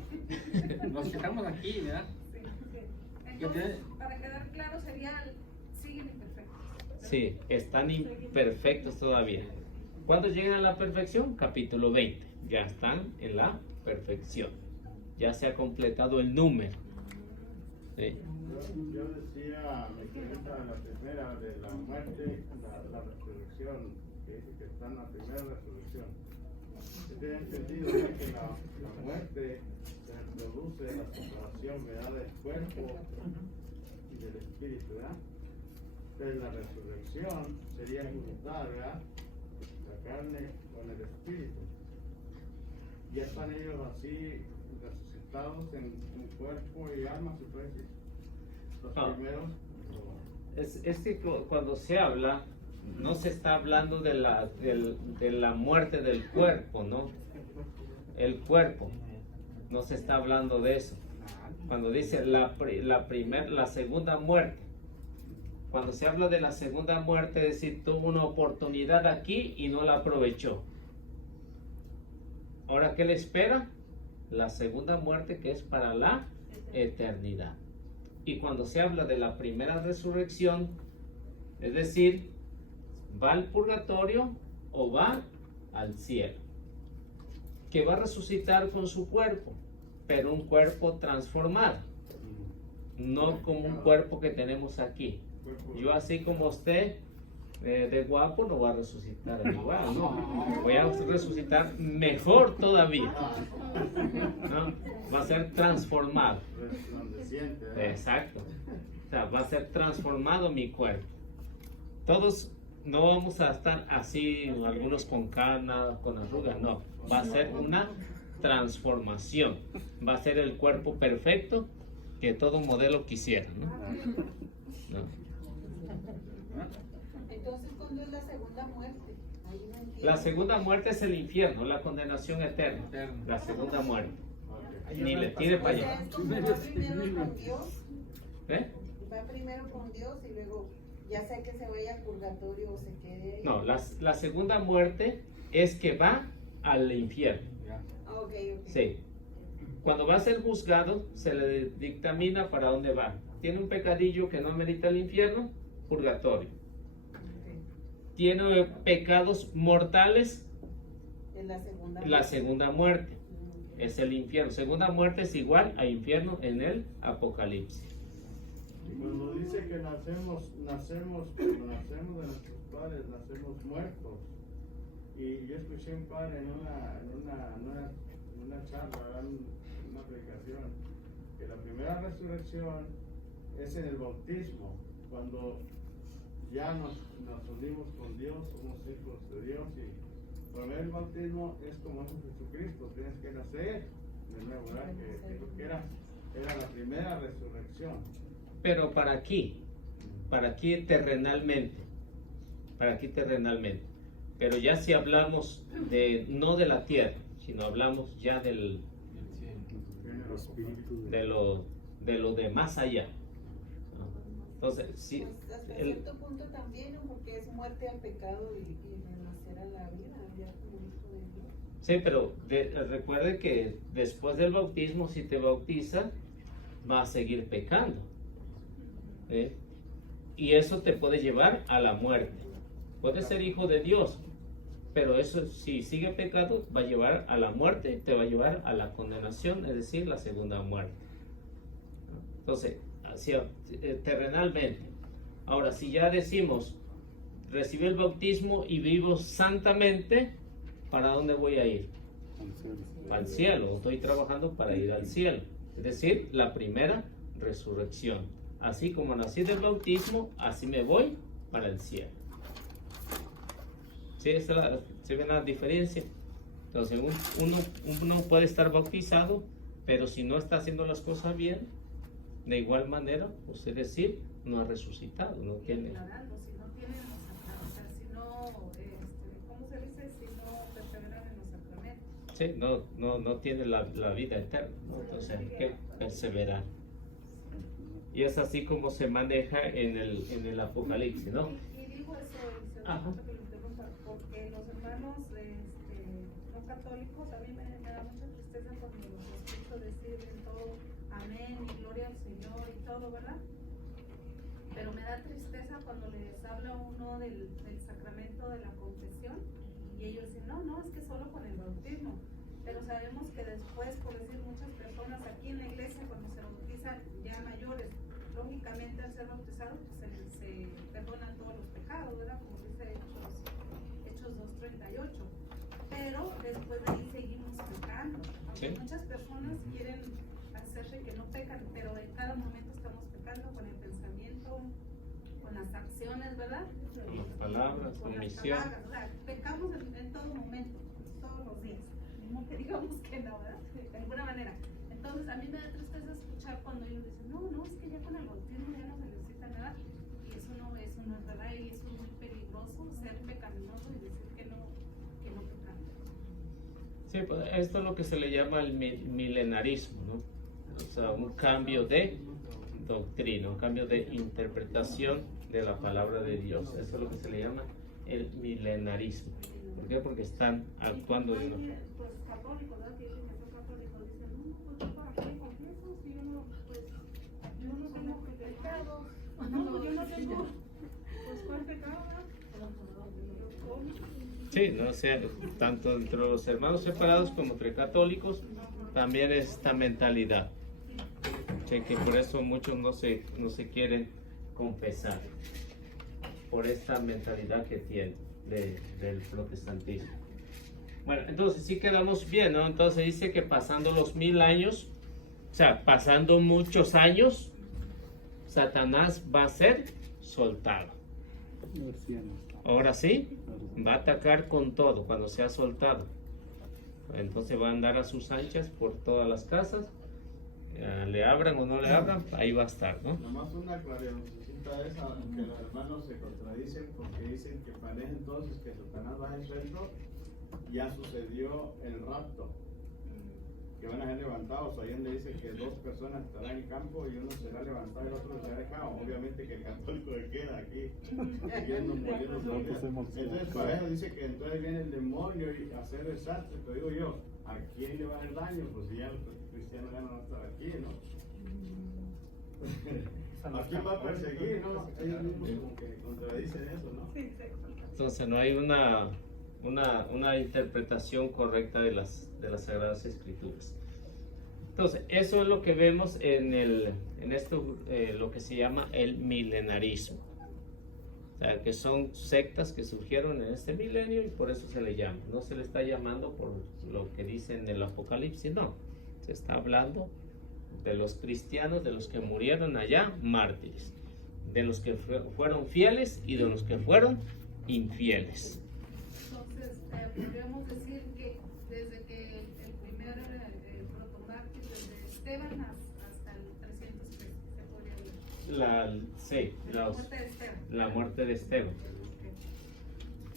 Los que estamos aquí, ¿verdad? Sí, sí. Entonces, para quedar claro, siguen imperfectos. Sí, están imperfectos todavía. ¿Cuándo llegan a la perfección? Capítulo 20. Ya están en la perfección. Ya se ha completado el número. Sí. Yo decía, me pregunta la primera de la muerte, la resurrección, que dice que está en la primera resurrección. Yo tenía entendido que la muerte se produce la separación, ¿verdad?, del cuerpo y del espíritu, ¿verdad? Pero la resurrección sería juntar, ¿verdad?, la carne con el espíritu. Ya están ellos así resucitados en cuerpo y alma, se puede decir. Los primeros. Es que cuando se habla, no se está hablando de la muerte del cuerpo, ¿no? El cuerpo, no se está hablando de eso. Cuando dice la segunda muerte, cuando se habla de la segunda muerte, es decir, tuvo una oportunidad aquí y no la aprovechó. Ahora, ¿qué le espera? La segunda muerte, que es para la eternidad. Y cuando se habla de la primera resurrección, es decir, va al purgatorio o va al cielo, que va a resucitar con su cuerpo, pero un cuerpo transformado, no como un cuerpo que tenemos aquí. Yo, así como usted, de guapo, no va a resucitar igual, ¿no? Voy a resucitar mejor todavía, ¿no? Va a ser transformado. Exacto. O sea, va a ser transformado mi cuerpo. Todos no vamos a estar así, algunos con canas, con arrugas, no. Va a ser una transformación. Va a ser el cuerpo perfecto que todo modelo quisiera, ¿no? ¿No? Entonces, ¿cuándo es la segunda muerte? Ahí no entiendo. La segunda muerte es el infierno, la condenación eterna. La segunda muerte. Ni le tire para allá. Esto va primero con Dios. ¿Eh? Va primero con Dios y luego ya sea que se vaya al purgatorio o se quede ahí. No, la segunda muerte es que va al infierno. Ok. Sí. cuando va a ser juzgado, se le dictamina para dónde va. Tiene un pecadillo que no amerita el infierno, purgatorio. Tiene pecados mortales, En la segunda muerte. Es el infierno. Segunda muerte es igual a infierno en el Apocalipsis. Y cuando dice que nacemos de nuestros padres, nacemos muertos. Y yo escuché un padre en una charla, en una predicación, que la primera resurrección es en el bautismo, cuando ya nos unimos con Dios, somos hijos de Dios, y por medio del bautismo es como en Jesucristo, tienes que nacer de nuevo, ¿verdad? Que creo que era la primera resurrección. Pero para aquí terrenalmente, pero ya si hablamos no de la tierra, sino hablamos ya de lo de más allá. Entonces, sí, Pues hasta cierto punto también, ¿no? Porque es muerte al pecado y renacer a la vida, ya como hijo de Dios. sí, pero recuerde que después del bautismo, si te bautiza, vas a seguir pecando. Y eso te puede llevar a la muerte. Puedes ser hijo de Dios, pero eso, si sigue pecado, va a llevar a la muerte, te va a llevar a la condenación, es decir, la segunda muerte. Entonces, terrenalmente. Ahora, si ya decimos, recibí el bautismo y vivo santamente, ¿para dónde voy a ir? Al cielo. Estoy trabajando para ir al cielo. Es decir, la primera resurrección. Así como nací del bautismo, así me voy para el cielo. ¿Sí? ¿Se ve la diferencia? Entonces, uno puede estar bautizado, pero si no está haciendo las cosas bien, de igual manera, pues es decir, no ha resucitado, no tiene. Aclarando, si no tienen los sacramentos, o sea, si no, ¿cómo se dice? Si no perseveran en los sacramentos. Sí, no tiene la vida eterna, ¿no? Entonces hay que perseverar. Y es así como se maneja en el Apocalipsis, ¿no? Y digo eso, Ajá. que lo interrumpa, porque los hermanos no católicos, a mí me da mucha tristeza cuando los escucho decir en todo amén y gloria al Señor y todo, ¿verdad? Pero me da tristeza cuando les habla uno del sacramento de la confesión y ellos dicen, no, es que solo con el bautismo. Pero sabemos que después, por decir muchas personas aquí en la iglesia, cuando se bautizan ya mayores, lógicamente al ser bautizados pues se perdonan todos los pecados, ¿verdad? Como dice Hechos 2:38. Pero después de ahí seguimos pecando. Aunque Sí. muchas personas quieren hacerse que no pecan, pero en cada momento estamos pecando con el pensamiento, con las acciones, ¿verdad? Con las palabras, Con las omisión. palabras, o sea, pecamos en todo momento, todos los días. No que digamos que no, ¿verdad? De alguna manera. Entonces, a mí me da tristeza escuchar cuando ellos dicen, no, es que ya con el bautismo ya no se necesita nada. Y eso no es verdad, y eso es muy peligroso, ser pecaminoso y decir que no pecamos. Sí, pues esto es lo que se le llama el milenarismo, ¿no? O sea, un cambio de doctrina, un cambio de interpretación de la palabra de Dios. Eso es lo que se le llama el milenarismo. ¿Por qué? Porque están actuando de una forma. Pues católicos, ¿verdad? Que dicen que son católicos, dicen, no, pues yo para qué confieso si yo no tengo pecado. No, yo no tengo, pues cuál pecado, ¿verdad? Sí, no, o sea, tanto entre los hermanos separados como entre católicos, también es esta mentalidad. Sí, que por eso muchos no se quieren confesar, por esta mentalidad que tienen del protestantismo. Bueno, entonces sí quedamos bien, ¿no? Entonces dice que pasando los 1000 años, o sea, pasando muchos años, Satanás va a ser soltado. Ahora sí, va a atacar con todo cuando sea soltado. Entonces va a andar a sus anchas por todas las casas, le abran o no le abran, ahí va a estar, ¿no? Nomás una clarificita esa, que los hermanos se contradicen porque dicen que parece entonces que Satanás va en sueldo, ya sucedió el rapto. que van a ser levantados. Ahí donde dice que 2 personas estarán en campo y uno será levantado y el otro será dejado. Obviamente que el católico se queda aquí viendo muriendo su vida. Entonces para eso dice que entonces viene el demonio y hacer desastre. Pero digo yo, ¿a quién le va a hacer daño? Pues si ya los cristianos ya no van a estar aquí, ¿no? ¿A quién va a perseguir, no? Ellos mismos como que contradicen eso, ¿no? Entonces no hay una interpretación correcta de las Sagradas Escrituras. Entonces, eso es lo que vemos en esto, lo que se llama el milenarismo. O sea, que son sectas que surgieron en este milenio y por eso se le llama. No se le está llamando por lo que dice en el Apocalipsis, no. Se está hablando de los cristianos, de los que murieron allá, mártires. De los que fueron fieles y de los que fueron infieles. Entonces, podríamos decir que desde que el primer protomártir, desde Esteban hasta el 303, se podría decir. La muerte de Esteban.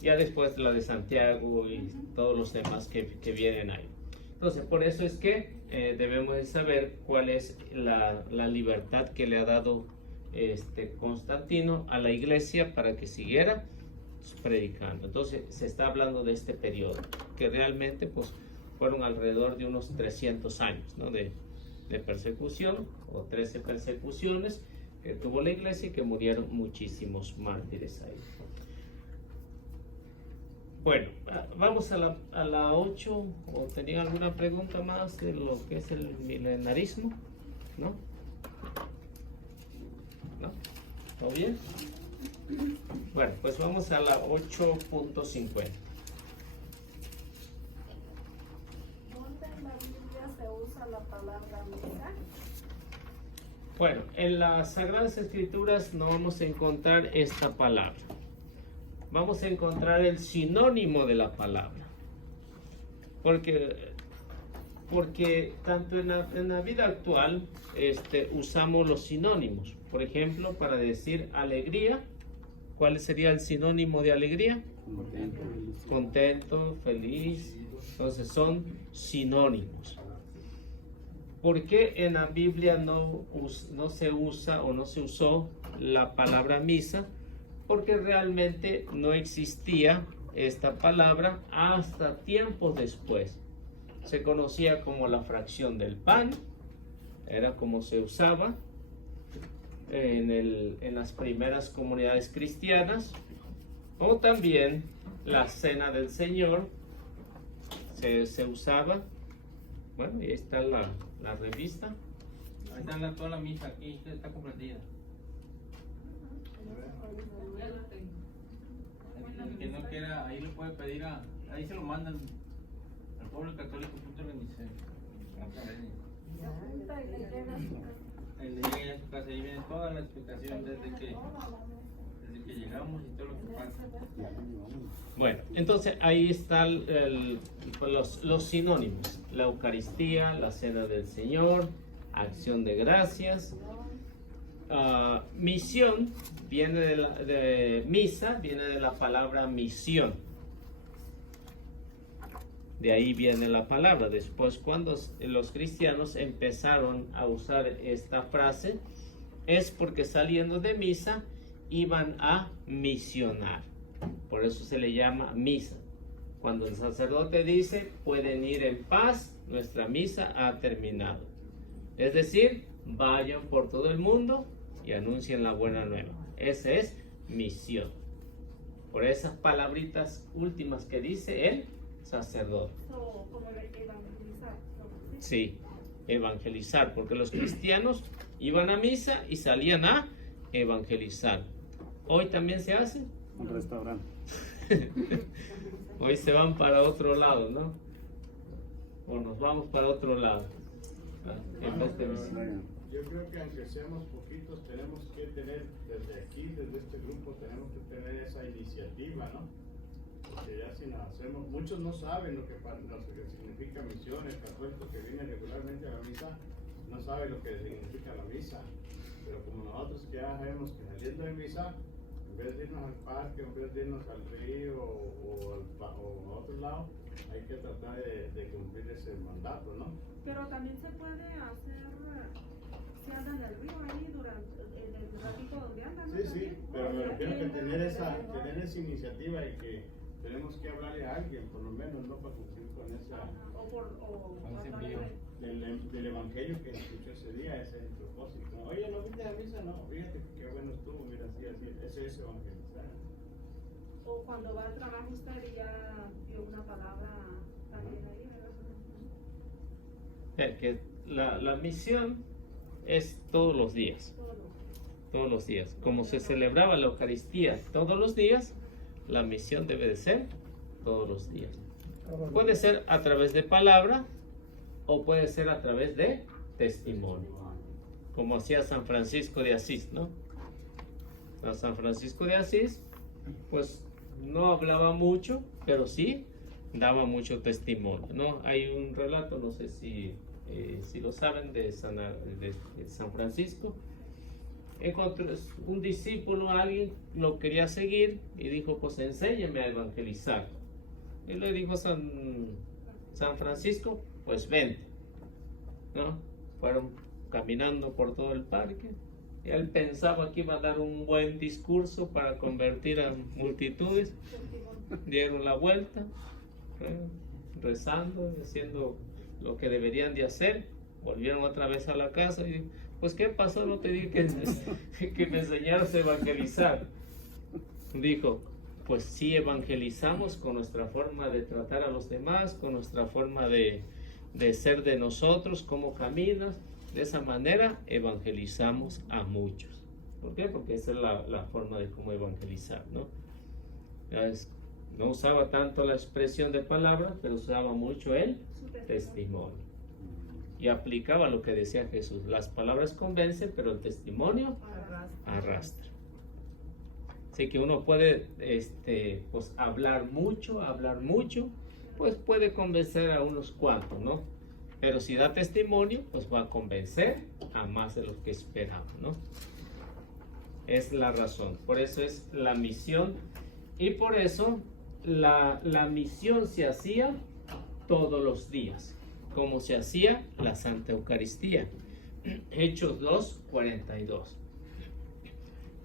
Ya después la de Santiago y todos los demás que vienen ahí. Entonces, por eso es que debemos de saber cuál es la libertad que le ha dado Constantino a la iglesia para que siguiera predicando. Entonces se está hablando de este periodo que realmente pues fueron alrededor de unos 300 años, ¿no? de persecución, o 13 persecuciones que tuvo la iglesia y que murieron muchísimos mártires ahí. Bueno, vamos a la 8. ¿O tenían alguna pregunta más de lo que es el milenarismo? ¿No? ¿No? ¿Todo bien? Bueno, pues vamos a la 8.50. ¿Dónde en la Biblia se usa la palabra misa? Bueno, en las Sagradas Escrituras no vamos a encontrar esta palabra. Vamos a encontrar el sinónimo de la palabra. Porque tanto en la vida actual usamos los sinónimos. Por ejemplo, para decir alegría, ¿cuál sería el sinónimo de alegría? Contento, feliz. Entonces son sinónimos. ¿Por qué en la Biblia no se usa o no se usó la palabra misa? Porque realmente no existía esta palabra hasta tiempos después. Se conocía como la fracción del pan, era como se usaba en las primeras comunidades cristianas, o también la cena del Señor se usaba. Bueno, y ahí está la revista. Ahí está toda la misa, aquí está compartida. El que no quiera, ahí lo puede pedir ahí se lo mandan al pueblo católico. Ahí le llega a su casa, ahí viene toda la explicación desde que llegamos y todo lo que pasa. Bueno, entonces ahí están los sinónimos: la Eucaristía, la Cena del Señor, acción de gracias. Misión viene de misa, viene de la palabra misión. De ahí viene la palabra. Después, cuando los cristianos empezaron a usar esta frase, es porque saliendo de misa iban a misionar. Por eso se le llama misa. Cuando el sacerdote dice, pueden ir en paz, nuestra misa ha terminado. Es decir, vayan por todo el mundo y anuncien la buena nueva. Esa es misión. Por esas palabritas últimas que dice el sacerdote. Como evangelizar. Sí, evangelizar, porque los cristianos iban a misa y salían a evangelizar. Hoy también se hace. Un restaurante. Hoy se van para otro lado, ¿no? O nos vamos para otro lado. En vez de misa. Yo creo que aunque seamos poquitos, tenemos que tener, desde aquí, desde este grupo, tenemos que tener esa iniciativa, ¿no? Porque ya si nos hacemos, muchos no saben lo que significa misión. El católico que viene regularmente a la misa no sabe lo que significa la misa. Pero como nosotros que ya sabemos que saliendo de misa, en vez de irnos al parque, en vez de irnos al río o a otro lado, hay que tratar de cumplir ese mandato, ¿no? Pero también se puede hacer, se anda en el río ahí durante el ratito donde andan. Sí, sí, pero me refiero que tener esa iniciativa y que tenemos que hablarle a alguien, por lo menos, ¿no? Para cumplir con esa... Del evangelio que escuchó ese día, ese es el propósito. Oye, ¿no viste la misa? No, fíjate que qué bueno estuvo, mira, así, ese es evangelizar. O cuando va al trabajo usted y ya dio una palabra también ahí, ¿verdad? Que la misión es todos los días. Todos los días. Como se celebraba la Eucaristía todos los días, la misión debe de ser todos los días. Puede ser a través de palabra o puede ser a través de testimonio, como hacía San Francisco de Asís, ¿no? San Francisco de Asís, pues no hablaba mucho, pero sí daba mucho testimonio, ¿no? Hay un relato, no sé si lo saben, de San Francisco. Encontró un discípulo, alguien lo quería seguir y dijo, pues enséñame a evangelizar. Y le dijo San Francisco, pues vente, ¿no? Fueron caminando por todo el parque y él pensaba que iba a dar un buen discurso para convertir a multitudes. Dieron la vuelta, rezando, haciendo lo que deberían de hacer, volvieron otra vez a la casa y pues ¿qué pasó? No te dije que me enseñaras a evangelizar. Dijo, pues sí evangelizamos con nuestra forma de tratar a los demás, con nuestra forma de ser de nosotros, cómo caminas. De esa manera evangelizamos a muchos. ¿Por qué? Porque esa es la forma de cómo evangelizar, ¿no? No usaba tanto la expresión de palabras, pero usaba mucho el testimonio. Y aplicaba lo que decía Jesús. Las palabras convencen, pero el testimonio arrastra. Así que uno puede pues hablar mucho, pues puede convencer a unos cuantos, ¿no? Pero si da testimonio, pues va a convencer a más de los que esperaban, ¿no? Es la razón. Por eso es la misión. Y por eso la misión se hacía todos los días, como se hacía la Santa Eucaristía. Hechos 2:42.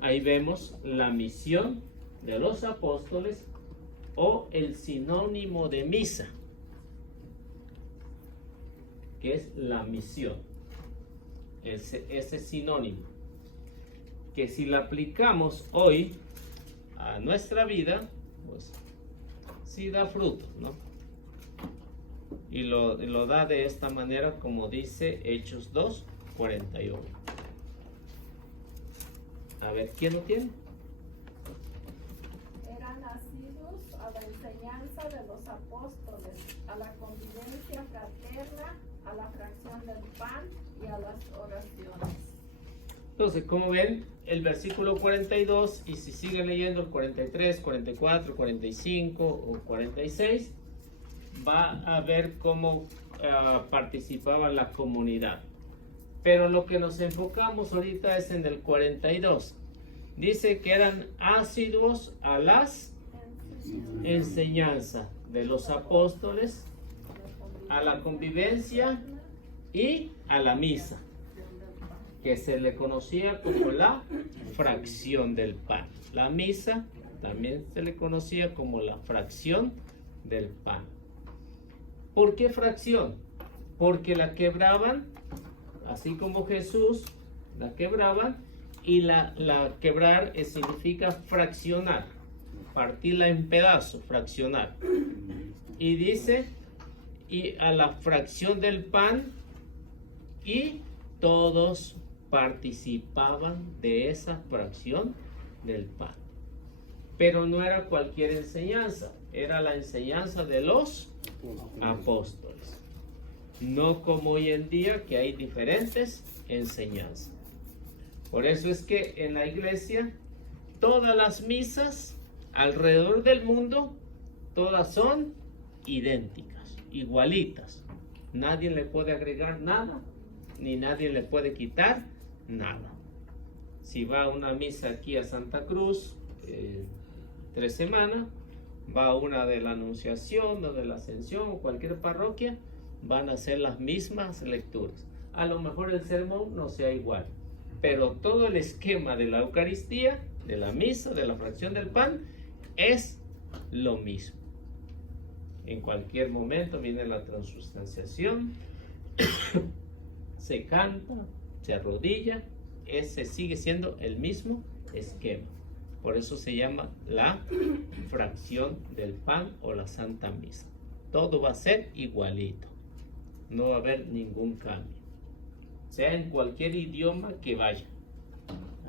Ahí vemos la misión de los apóstoles, o el sinónimo de misa, que es la misión. Ese sinónimo, que si la aplicamos hoy a nuestra vida, pues sí da frutos, ¿no? Y lo da de esta manera, como dice Hechos 2:41. A ver, ¿quién lo tiene? Eran asiduos a la enseñanza de los apóstoles, a la convivencia fraterna, a la fracción del pan y a las oraciones. Entonces, como ven, el versículo 42, y si siguen leyendo el 43, 44, 45 o 46, va a ver cómo participaba la comunidad. Pero lo que nos enfocamos ahorita es en el 42. Dice que eran asiduos a las enseñanzas de los apóstoles, a la convivencia y a la misa, que se le conocía como la fracción del pan. La misa también se le conocía como la fracción del pan. ¿Por qué fracción? Porque la quebraban, así como Jesús la quebraban, y la quebrar significa fraccionar, partirla en pedazos, fraccionar. Y dice, y a la fracción del pan, y todos participaban de esa fracción del pan. Pero no era cualquier enseñanza, era la enseñanza de los apóstoles. No como hoy en día, que hay diferentes enseñanzas. Por eso es que en la iglesia todas las misas alrededor del mundo, todas son idénticas, igualitas. Nadie le puede agregar nada, ni nadie le puede quitar nada. Si va a una misa aquí a Santa Cruz 3 semanas, va a una de la Anunciación o de la Ascensión o cualquier parroquia, van a ser las mismas lecturas. A lo mejor el sermón no sea igual, pero todo el esquema de la Eucaristía, de la misa, de la fracción del pan, es lo mismo. En cualquier momento viene la transustanciación, se canta, se arrodilla, ese sigue siendo el mismo esquema. Por eso se llama la fracción del pan o la Santa Misa. Todo va a ser igualito, no va a haber ningún cambio, sea en cualquier idioma que vaya.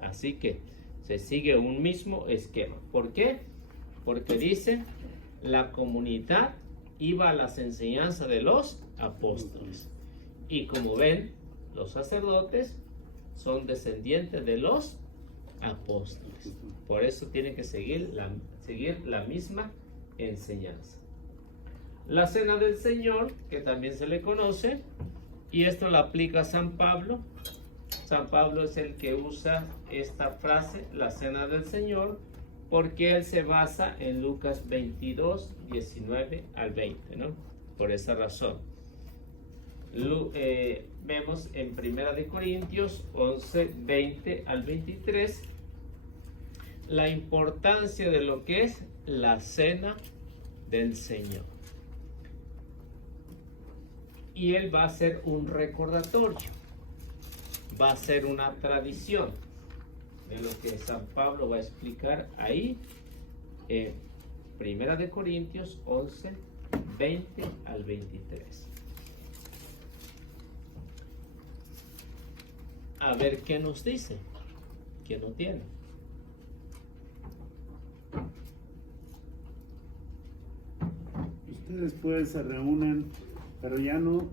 Así que se sigue un mismo esquema. ¿Por qué? Porque dice, la comunidad iba a las enseñanzas de los apóstoles. Y como ven, los sacerdotes son descendientes de los apóstoles. Por eso tienen que seguir la misma enseñanza. La Cena del Señor, que también se le conoce, y esto lo aplica San Pablo. San Pablo es el que usa esta frase, la Cena del Señor, porque él se basa en Lucas 22, 19 al 20, ¿no? Por esa razón. Vemos en 1 de Corintios 11, 20 al 23, la importancia de lo que es la Cena del Señor. Y él va a ser un recordatorio, va a ser una tradición de lo que San Pablo va a explicar ahí en 1 de Corintios 11, 20 al 23. A ver qué nos dice, qué no tiene. Ustedes pues se reúnen, pero ya no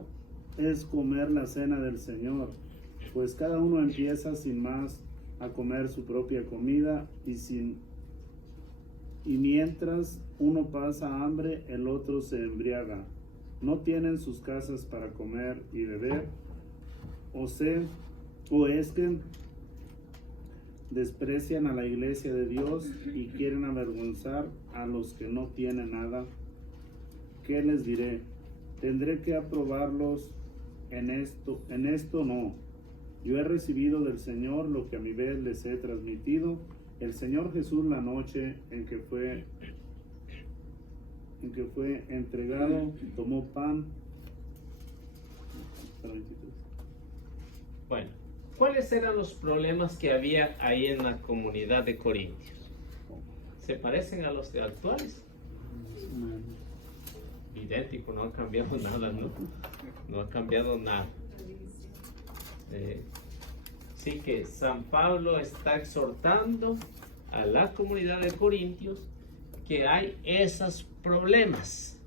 es comer la cena del Señor, pues cada uno empieza sin más a comer su propia comida y mientras uno pasa hambre, el otro se embriaga. No tienen sus casas para comer y beber, o es que desprecian a la iglesia de Dios y quieren avergonzar a los que no tienen nada. ¿Qué les diré? ¿Tendré que aprobarlos en esto? En esto no. Yo he recibido del Señor lo que a mi vez les he transmitido. El Señor Jesús, la noche en que fue entregado, tomó pan. Bueno, ¿cuáles eran los problemas que había ahí en la comunidad de Corintios? ¿Se parecen a los de actuales? Idéntico, no ha cambiado nada, ¿no? No ha cambiado nada. Sí que San Pablo está exhortando a la comunidad de Corintios que hay esos problemas,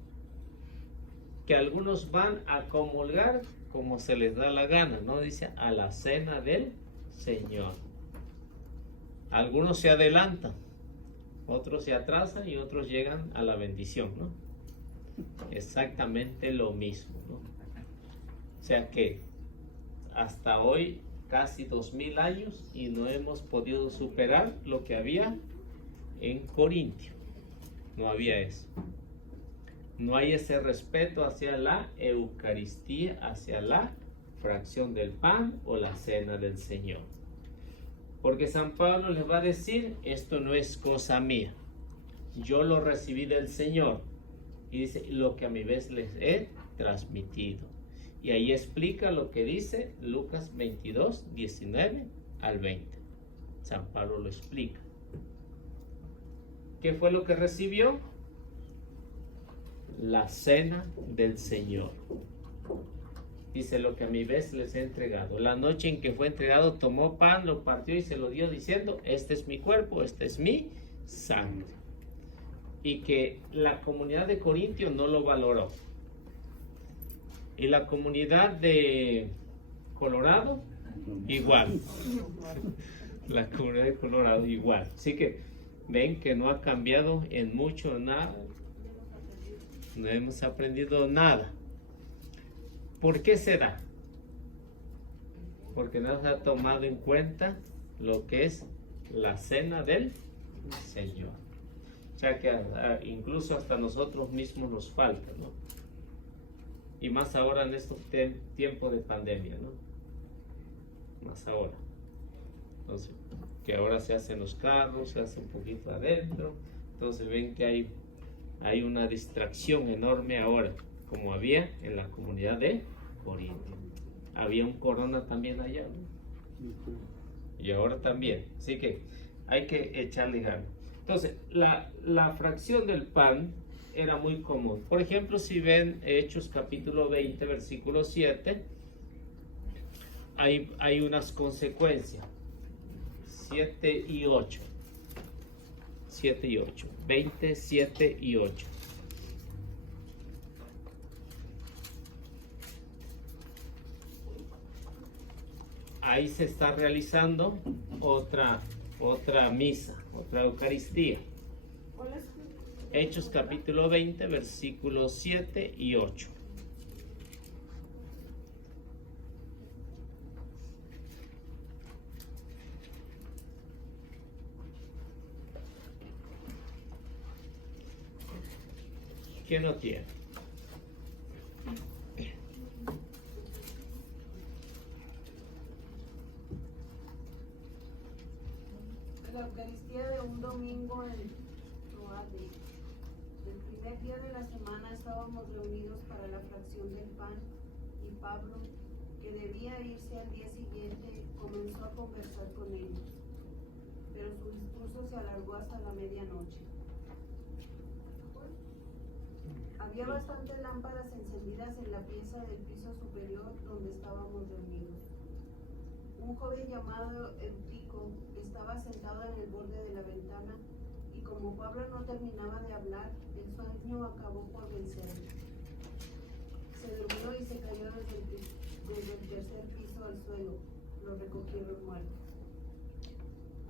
que algunos van a comulgar como se les da la gana, ¿no? Dice, a la cena del Señor. Algunos se adelantan, otros se atrasan y otros llegan a la bendición, ¿no? Exactamente lo mismo, ¿no? O sea que hasta hoy casi 2000 años y no hemos podido superar lo que había en Corintio. No había eso. No hay ese respeto hacia la Eucaristía, hacia la fracción del pan o la cena del Señor. Porque San Pablo les va a decir, esto no es cosa mía. Yo lo recibí del Señor. Y dice, lo que a mi vez les he transmitido. Y ahí explica lo que dice Lucas 22, 19 al 20. San Pablo lo explica. ¿Qué fue lo que recibió? La cena del Señor. Dice, lo que a mi vez les he entregado. La noche en que fue entregado, tomó pan, lo partió y se lo dio diciendo, este es mi cuerpo, este es mi sangre. Y que la comunidad de Corintio no lo valoró. Y la comunidad de Colorado, igual. La comunidad de Colorado, igual. Así que ven que no ha cambiado en mucho nada. No hemos aprendido nada. ¿Por qué será? Porque no se ha tomado en cuenta lo que es la cena del Señor. O sea que incluso hasta nosotros mismos nos falta, ¿no? Y más ahora en estos tiempos de pandemia, ¿no? Más ahora. Entonces, que ahora se hacen los carros, se hace un poquito adentro. Entonces ven que hay una distracción enorme ahora, como había en la comunidad de Corinto. Había un corona también allá, ¿no? Y ahora también. Así que hay que echarle ganas. Entonces, la fracción del pan era muy común. Por ejemplo, si ven Hechos capítulo 20, versículo 7, hay unas consecuencias. 7 y 8. 7 y 8. 20, 7 y 8. Ahí se está realizando otra misa, otra Eucaristía. Hechos capítulo 20, versículos 7 y 8. ¿Quién no tiene? La Eucaristía de un domingo en Roade. El primer día de la semana estábamos reunidos para la fracción del pan y Pablo, que debía irse al día siguiente, comenzó a conversar con ellos, pero su discurso se alargó hasta la medianoche. Había bastantes lámparas encendidas en la pieza del piso superior donde estábamos reunidos. Un joven llamado Eutico estaba sentado en el borde de la ventana y como Pablo no terminaba de hablar, el sueño acabó por vencerle. Se durmió y se cayó desde el tercer piso al suelo. Lo recogieron muerto.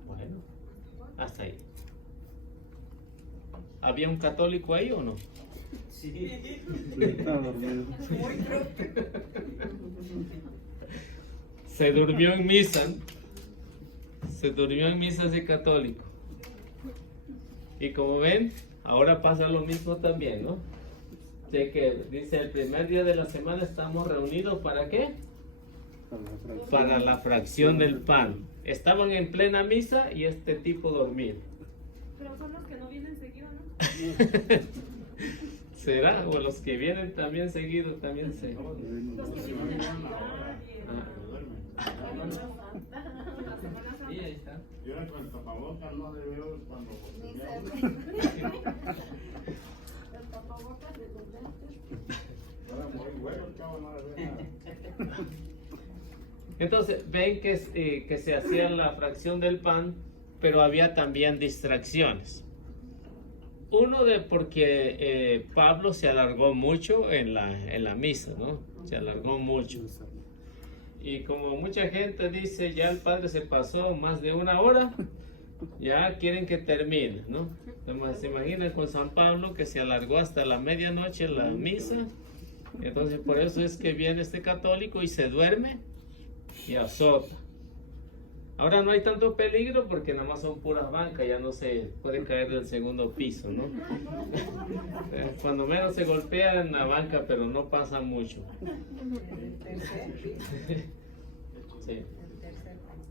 Bueno, hasta ahí. ¿Había un católico ahí o no? Sí. Estaba dormido. Se durmió en misa. Se durmió en misa ese católico. Y como ven, ahora pasa lo mismo también, ¿no? De que dice el primer día de la semana estamos reunidos ¿para qué? Para la fracción del pan. Estaban en plena misa y este tipo dormido. Pero son los que no vienen seguido, ¿no? ¿Será? O los que vienen también seguido también se... Los que vienen a Sí, ahí está. Yo era con el tapabocas, no le veo cuando El tapabocas de los lentes. era muy bueno, el chavo no le ve nada. Entonces, ven que se hacía la fracción del pan, pero había también distracciones. Uno porque Pablo se alargó mucho en la misa, ¿no? Se alargó mucho. Y como mucha gente dice, ya el padre se pasó más de una hora, ya quieren que termine, ¿no? Entonces, se imaginan con San Pablo que se alargó hasta la medianoche la misa. Entonces, por eso es que viene este católico y se duerme y azota. Ahora no hay tanto peligro porque nada más son puras bancas, ya no se puede caer del segundo piso, ¿no? Cuando menos se golpea en la banca, pero no pasa mucho. Sí.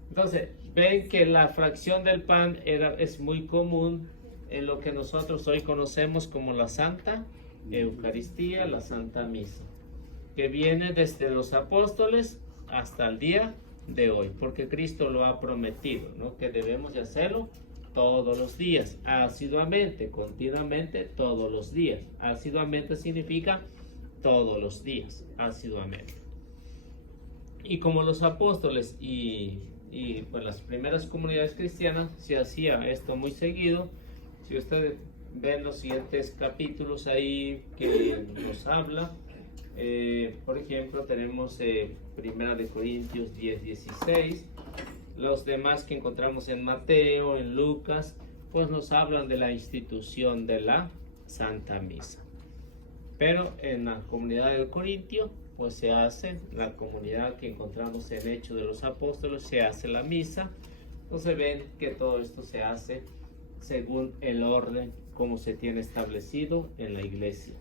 Entonces, ven que la fracción del pan es muy común en lo que nosotros hoy conocemos como la Santa Eucaristía, la Santa Misa, que viene desde los apóstoles hasta el día de hoy, porque Cristo lo ha prometido, ¿no? Que debemos de hacerlo todos los días, asiduamente, continuamente, todos los días. Asiduamente significa todos los días, asiduamente. Y como los apóstoles y pues las primeras comunidades cristianas se hacía esto muy seguido, si ustedes ven los siguientes capítulos ahí que nos habla, por ejemplo tenemos Primera de Corintios 10, 16, los demás que encontramos en Mateo, en Lucas, pues nos hablan de la institución de la Santa Misa. Pero en la comunidad de Corintio, pues se hace, la comunidad que encontramos en Hechos de los Apóstoles, se hace la misa. Entonces ven que todo esto se hace según el orden como se tiene establecido en la iglesia.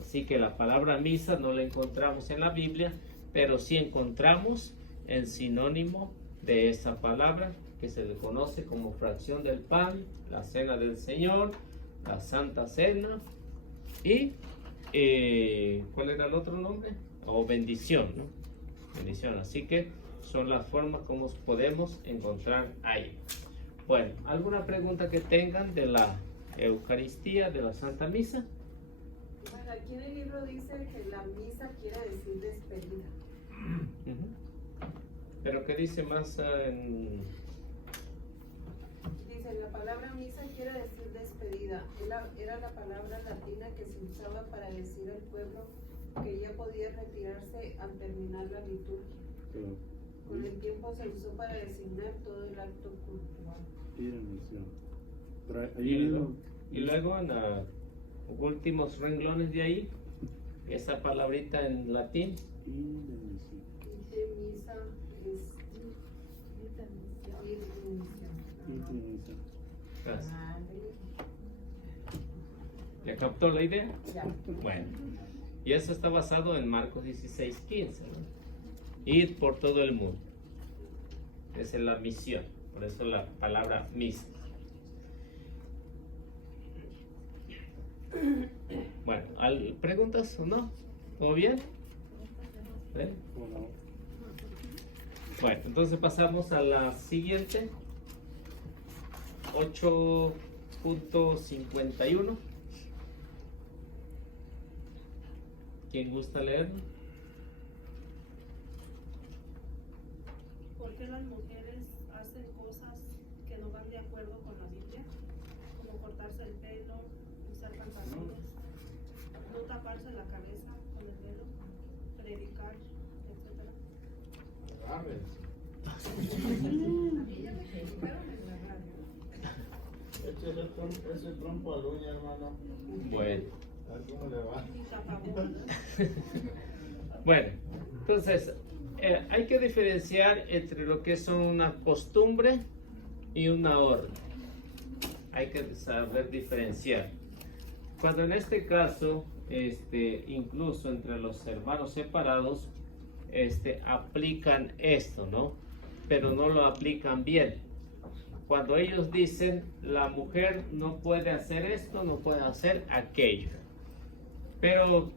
Así que la palabra misa no la encontramos en la Biblia, pero sí encontramos el sinónimo de esa palabra, que se le conoce como fracción del pan, la cena del Señor, la Santa Cena y ¿cuál era el otro nombre? O bendición, ¿no? Bendición. Así que son las formas como podemos encontrar ahí. Bueno, ¿alguna pregunta que tengan de la Eucaristía, de la Santa Misa? Bueno, aquí en el libro dice que la misa quiere decir despedida. Pero ¿qué dice más en...? Dice, la palabra misa quiere decir despedida. Era la palabra latina que se usaba para decir al pueblo que ya podía retirarse al terminar la liturgia. Con el tiempo se usó para designar todo el acto cultural. Y luego en los últimos renglones de ahí, esa palabrita en latín. Misa es Gracias. ¿Ya captó la idea? Ya. Bueno, y eso está basado en Marcos 16:15, ¿no? Ir por todo el mundo. Esa es la misión, por eso la palabra misa. Bueno, ¿preguntas o no? ¿Todo bien? ¿Eh? Bueno, entonces pasamos a la siguiente. 8.51. ¿Quién gusta leerlo? ¿Por qué las mujeres hacen cosas que no van de acuerdo con la Biblia? Como cortarse el pelo, usar pantalones, no taparse la cabeza con el velo, predicar, etc. Ese trompo al uña, hermano. Bueno. A ver cómo le va. Bueno, entonces hay que diferenciar entre lo que son una costumbre y una orden. Hay que saber diferenciar. Cuando en este caso, incluso entre los hermanos separados, aplican esto, ¿no? Pero no lo aplican bien. Cuando ellos dicen, la mujer no puede hacer esto, no puede hacer aquello. Pero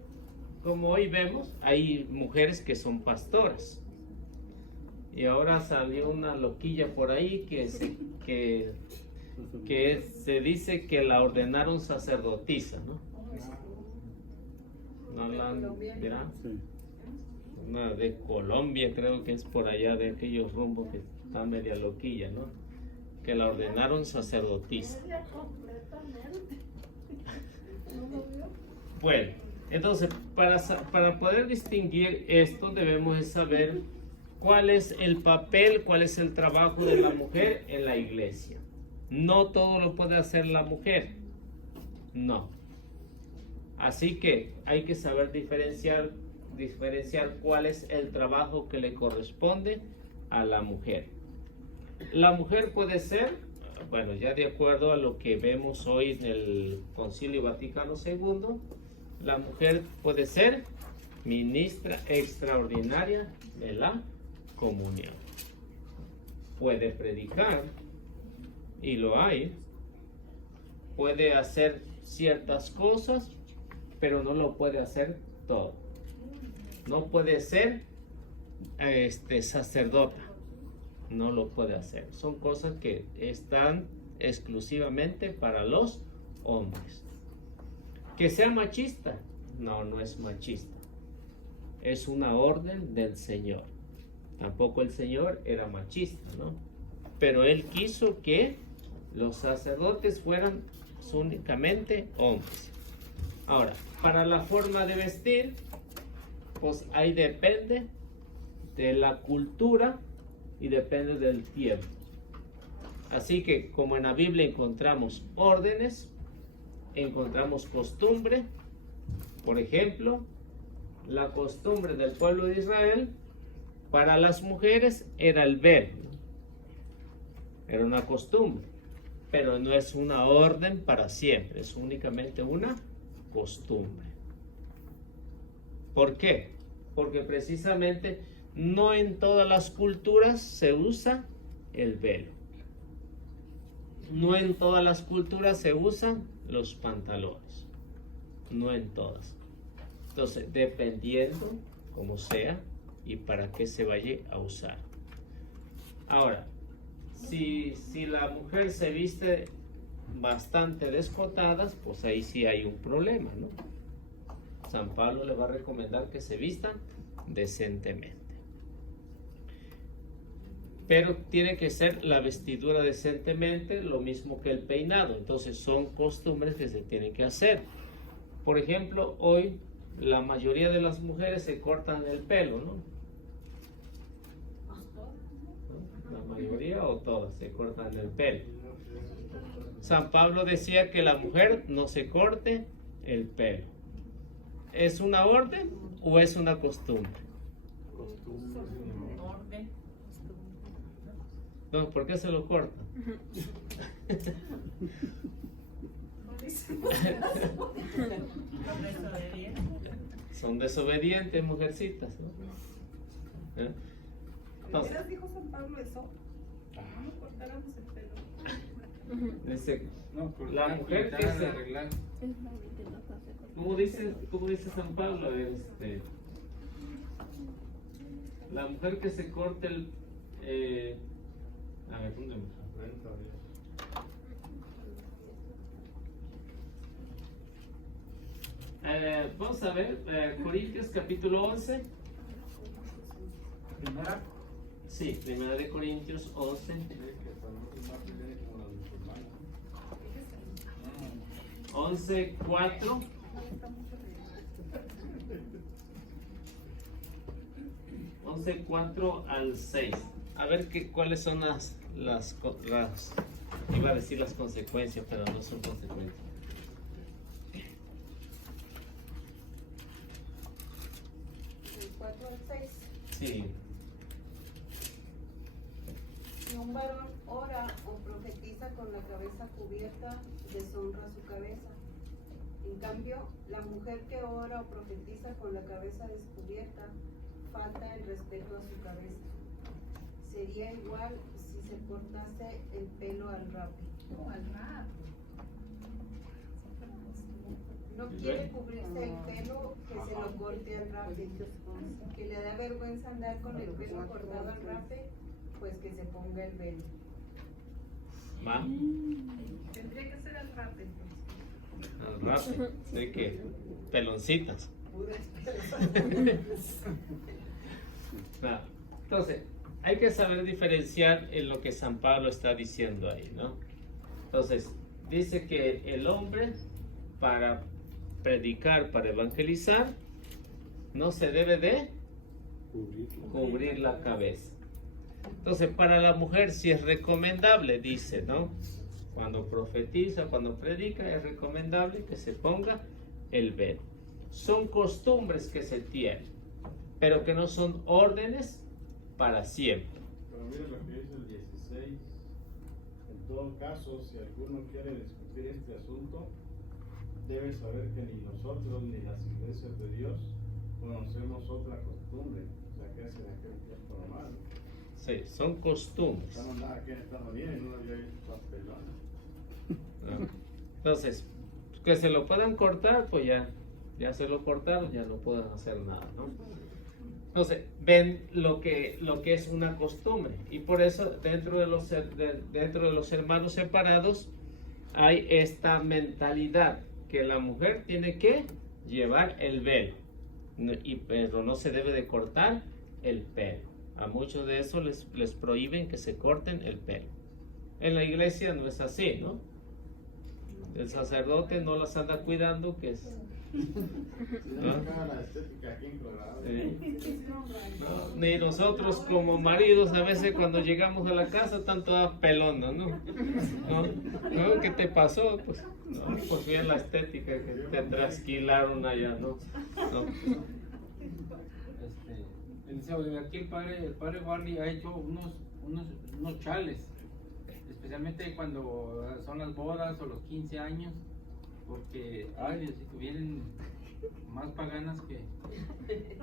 como hoy vemos, hay mujeres que son pastoras. Y ahora salió una loquilla por ahí que se dice que la ordenaron sacerdotisa, ¿no? ¿No la han mirado? Una de Colombia, creo que es por allá, de aquellos rumbos que está media loquilla, ¿no? Que la ordenaron sacerdotisa. Bueno, entonces para poder distinguir esto debemos de saber cuál es el papel, cuál es el trabajo de la mujer en la iglesia. No todo lo puede hacer la mujer, no. Así que hay que saber diferenciar cuál es el trabajo que le corresponde a la mujer. La mujer puede ser, bueno, ya de acuerdo a lo que vemos hoy en el Concilio Vaticano II, la mujer puede ser ministra extraordinaria de la comunión. Puede predicar, y lo hay. Puede hacer ciertas cosas, pero no lo puede hacer todo. No puede ser sacerdota. No lo puede hacer. Son cosas que están exclusivamente para los hombres. Que sea machista, no es machista. Es una orden del Señor. Tampoco el Señor era machista, ¿no? Pero Él quiso que los sacerdotes fueran únicamente hombres. Ahora, para la forma de vestir, pues ahí depende de la cultura y depende del tiempo. Así que como en la Biblia encontramos órdenes, encontramos costumbre. Por ejemplo, la costumbre del pueblo de Israel para las mujeres era el velo. Era una costumbre. pero no es una orden para siempre, es únicamente una costumbre. ¿Por qué? Porque precisamente no en todas las culturas se usa el velo. No en todas las culturas se usan los pantalones. No en todas. Entonces, dependiendo como sea y para qué se vaya a usar. Ahora, si la mujer se viste bastante descotadas, pues ahí sí hay un problema, ¿no? San Pablo le va a recomendar que se vistan decentemente. Pero tiene que ser la vestidura decentemente, lo mismo que el peinado. Entonces son costumbres que se tienen que hacer. Por ejemplo, hoy la mayoría de las mujeres se cortan el pelo, ¿no? La mayoría o todas se cortan el pelo. San Pablo decía que la mujer no se corte el pelo. ¿Es una orden o es una costumbre? Orden. No, ¿por qué se lo cortan? Son desobedientes, mujercitas, ¿no? Entonces, dijo San Pablo eso? No nos cortáramos el pelo. dice, No, la mujer que se arreglar. ¿Cómo dice San Pablo? La mujer que se corte el... a ver, ¿dónde? Vamos a ver, Corintios capítulo 11. ¿Primera? Sí, primera de Corintios 11. 11:4. 11:4 al 6. A ver cuáles son las iba a decir las consecuencias, pero no son consecuencias. Del 4 al 6. Sí. Si un varón ora o profetiza con la cabeza cubierta, deshonra su cabeza. En cambio, la mujer que ora o profetiza con la cabeza descubierta, falta el respeto a su cabeza. Sería igual si se cortase el pelo al rape. No, al rap. No quiere cubrirse el pelo, que se lo corte al rape. Que le da vergüenza andar con el pelo cortado al rape, pues que se ponga el velo. ¿Va? Tendría que ser al rap entonces. Al rape. ¿De qué? Peloncitas. No. Entonces, hay que saber diferenciar en lo que San Pablo está diciendo ahí, ¿no? Entonces, dice que el hombre para predicar, para evangelizar, no se debe de cubrir la cabeza. Entonces, para la mujer sí es recomendable, dice, ¿no? Cuando profetiza, cuando predica, es recomendable que se ponga el velo. Son costumbres que se tienen, pero que no son órdenes para siempre. Pero mire lo que dice el 16. En todo caso, si alguno quiere discutir este asunto, debe saber que ni nosotros ni las iglesias de Dios conocemos otra costumbre. O sea, que hacen aquel tiempo normal. Sí, son costumbres. Estamos nada que estamos bien, no había visto pastelones. ¿No? Entonces, que se lo puedan cortar, pues ya se lo cortaron, ya no pueden hacer nada, ¿no? Entonces, ven lo que es una costumbre, y por eso dentro de los hermanos separados hay esta mentalidad que la mujer tiene que llevar el velo, pero no se debe de cortar el pelo. A muchos de eso les prohíben que se corten el pelo. En la iglesia no es así, ¿no? El sacerdote no las anda cuidando, que es... ¿no? No, ni nosotros como maridos a veces cuando llegamos a la casa están todas pelonas, ¿no? ¿No? ¿Qué te pasó? Pues, no, pues bien la estética que te trasquilaron allá, ¿no? Aquí el padre Warley ha hecho unos chales especialmente cuando son las bodas o los 15 años, porque, ay, Diosito, vienen más paganas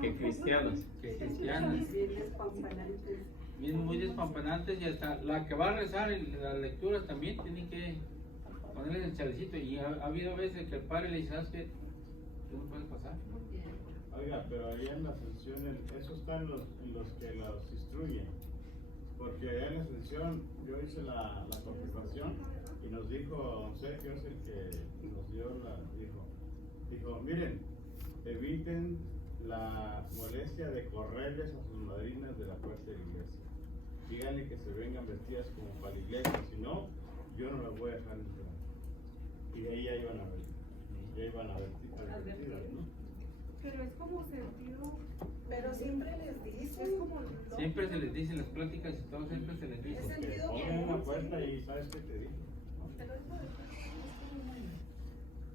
Que cristianos. que cristianas. Bien despampanantes. Vienen muy despampanantes y hasta la que va a rezar en las lecturas también tiene que ponerles el chalecito. Y ha habido veces que el padre le dice, ¿sabes qué? Tú no puedes pasar. Oiga, pero ahí en la Ascensión, eso está en los que los instruyen. Porque allá en la Ascensión yo hice la confirmación y nos dijo, don Sergio es el que nos dio dijo, miren, eviten la molestia de correrles a sus madrinas de la puerta de la iglesia. Díganle que se vengan vestidas como para la iglesia, si no, yo no las voy a dejar entrar. Y de ahí ya iban a ver vestidas, ¿no? Pero es como sentido. Pero siempre les dicen. Es como Siempre se les dice en las pláticas y todo, siempre se les dice. Es Que sentido pongan en la común, puerta y sabes qué te dijo. Pero eso es como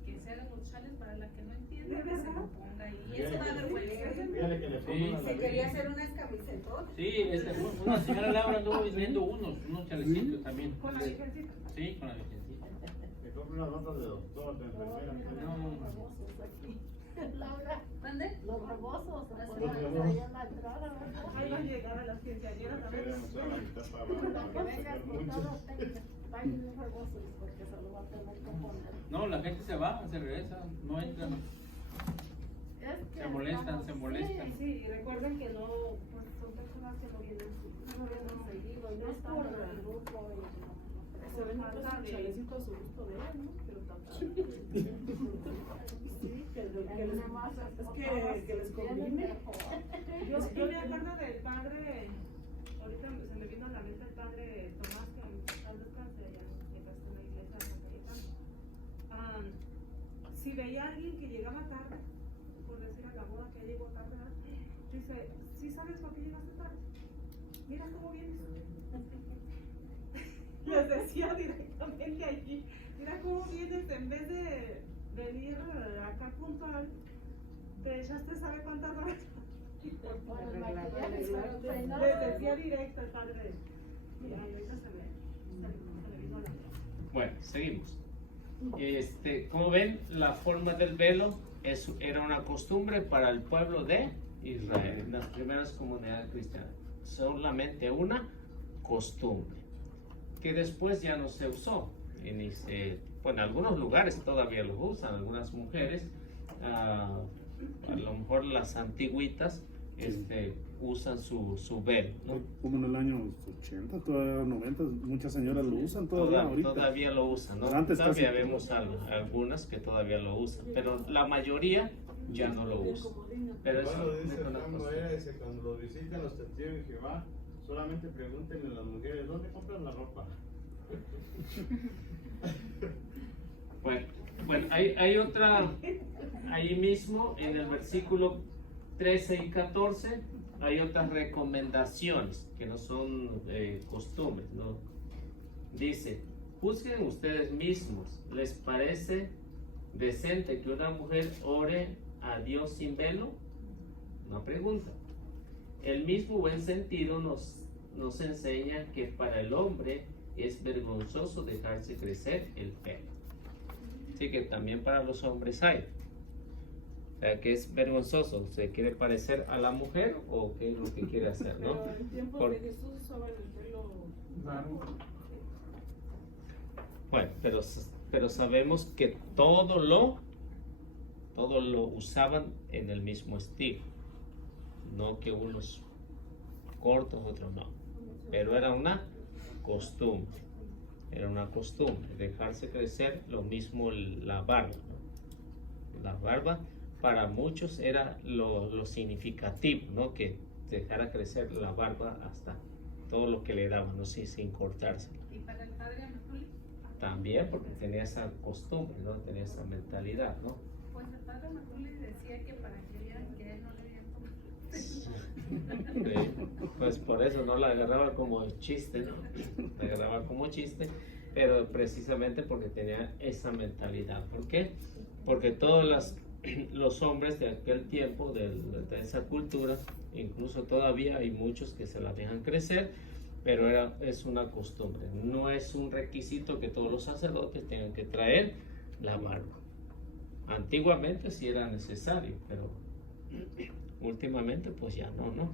que se hagan los chales para la que no entiende, que se lo ponga ahí. Y eso da vergüenza. Dígale que le pongan a la Si quería Virgen. hacer unas camisetotas. Sí, una señora Laura anduvo vendiendo unos chalecitos también. con la virgencita. Sí, con la virgencita. Que compre unas notas de doctor, de enfermera. Laura, ¿Mande? los rebosos, Los ahí en la entrada, ¿verdad? Ahí van a llegar a las quinceañeras también. Queremos a la mitad para La que abajo, venga para con muchos. todo, traigan los rebosos porque se lo va a tener que poner. No, la gente se va, se regresa, no entran. Es que Se molestan, estamos- se molestan. Sí, y recuerden que no, pues son personas que no vienen seguido, y no es por el grupo y se ven falta de chalecito a su gusto de ella, ¿no? Pero sí, que les combine. Yo me acuerdo del padre, ahorita se me vino a la mente el padre Tomás, que al descanse allá en la iglesia de Santa Rita. Si veía a alguien que llegaba tarde, por decir a la boda que llegó tarde, ¿verdad? Dice, ¿sí sabes por qué llegaste tarde? Mira cómo vienes. Les decía directamente allí, mira cómo vienes, en vez de venir acá puntual, te echaste sabe cuántas horas. Les decía directo el padre. Y ahorita se me vino a la mente. Bueno, seguimos. Como ven, la forma del velo era una costumbre para el pueblo de Israel, en las primeras comunidades cristianas. Solamente una costumbre, que después ya no se usó. En algunos lugares todavía lo usan, algunas mujeres, a lo mejor las antiguitas, usan su velo, ¿no? Como en el año 80, todavía 90, muchas señoras lo usan todavía ahorita. Todavía lo usan, ¿no? Antes Todavía casi vemos algunas que todavía lo usan, pero la mayoría ya no lo usan. Pero eso Bueno, dice es una Juan costumbre. Boera, dice, cuando los visiten los testigos de Jehová, solamente pregúntenle a las mujeres, ¿dónde compran la ropa? Bueno, hay otra, ahí mismo en el versículo 13 y 14, hay otras recomendaciones que no son costumbres, ¿no? Dice, juzguen ustedes mismos, ¿les parece decente que una mujer ore a Dios sin velo? Una pregunta. El mismo buen sentido nos enseña que para el hombre es vergonzoso dejarse crecer el pelo. Así que también para los hombres hay. O sea, que es vergonzoso. ¿Se quiere parecer a la mujer o qué es lo que quiere hacer, no? Pero en tiempos Por- de Jesús usaban el pelo largo. Bueno, pero sabemos que todo lo usaban en el mismo estilo. No que unos cortos, otros no. Pero era una costumbre. Era una costumbre dejarse crecer lo mismo la barba, ¿no? La barba para muchos era lo significativo, ¿no? Que dejara crecer la barba hasta todo lo que le daban, no sé, sin cortarse. ¿Y para el padre Anatolio? También porque tenía esa costumbre, ¿no? Tenía esa mentalidad, ¿no? Pues el padre Anatolio decía que para que vieran que él no le había Sí, pues por eso no la agarraba como chiste, ¿no? La agarraba como chiste, pero precisamente porque tenía esa mentalidad. ¿Por qué? Porque todos los hombres de aquel tiempo, de esa cultura, incluso todavía hay muchos que se la dejan crecer, pero es una costumbre, no es un requisito que todos los sacerdotes tengan que traer la barba. Antiguamente sí era necesario, pero últimamente pues ya no.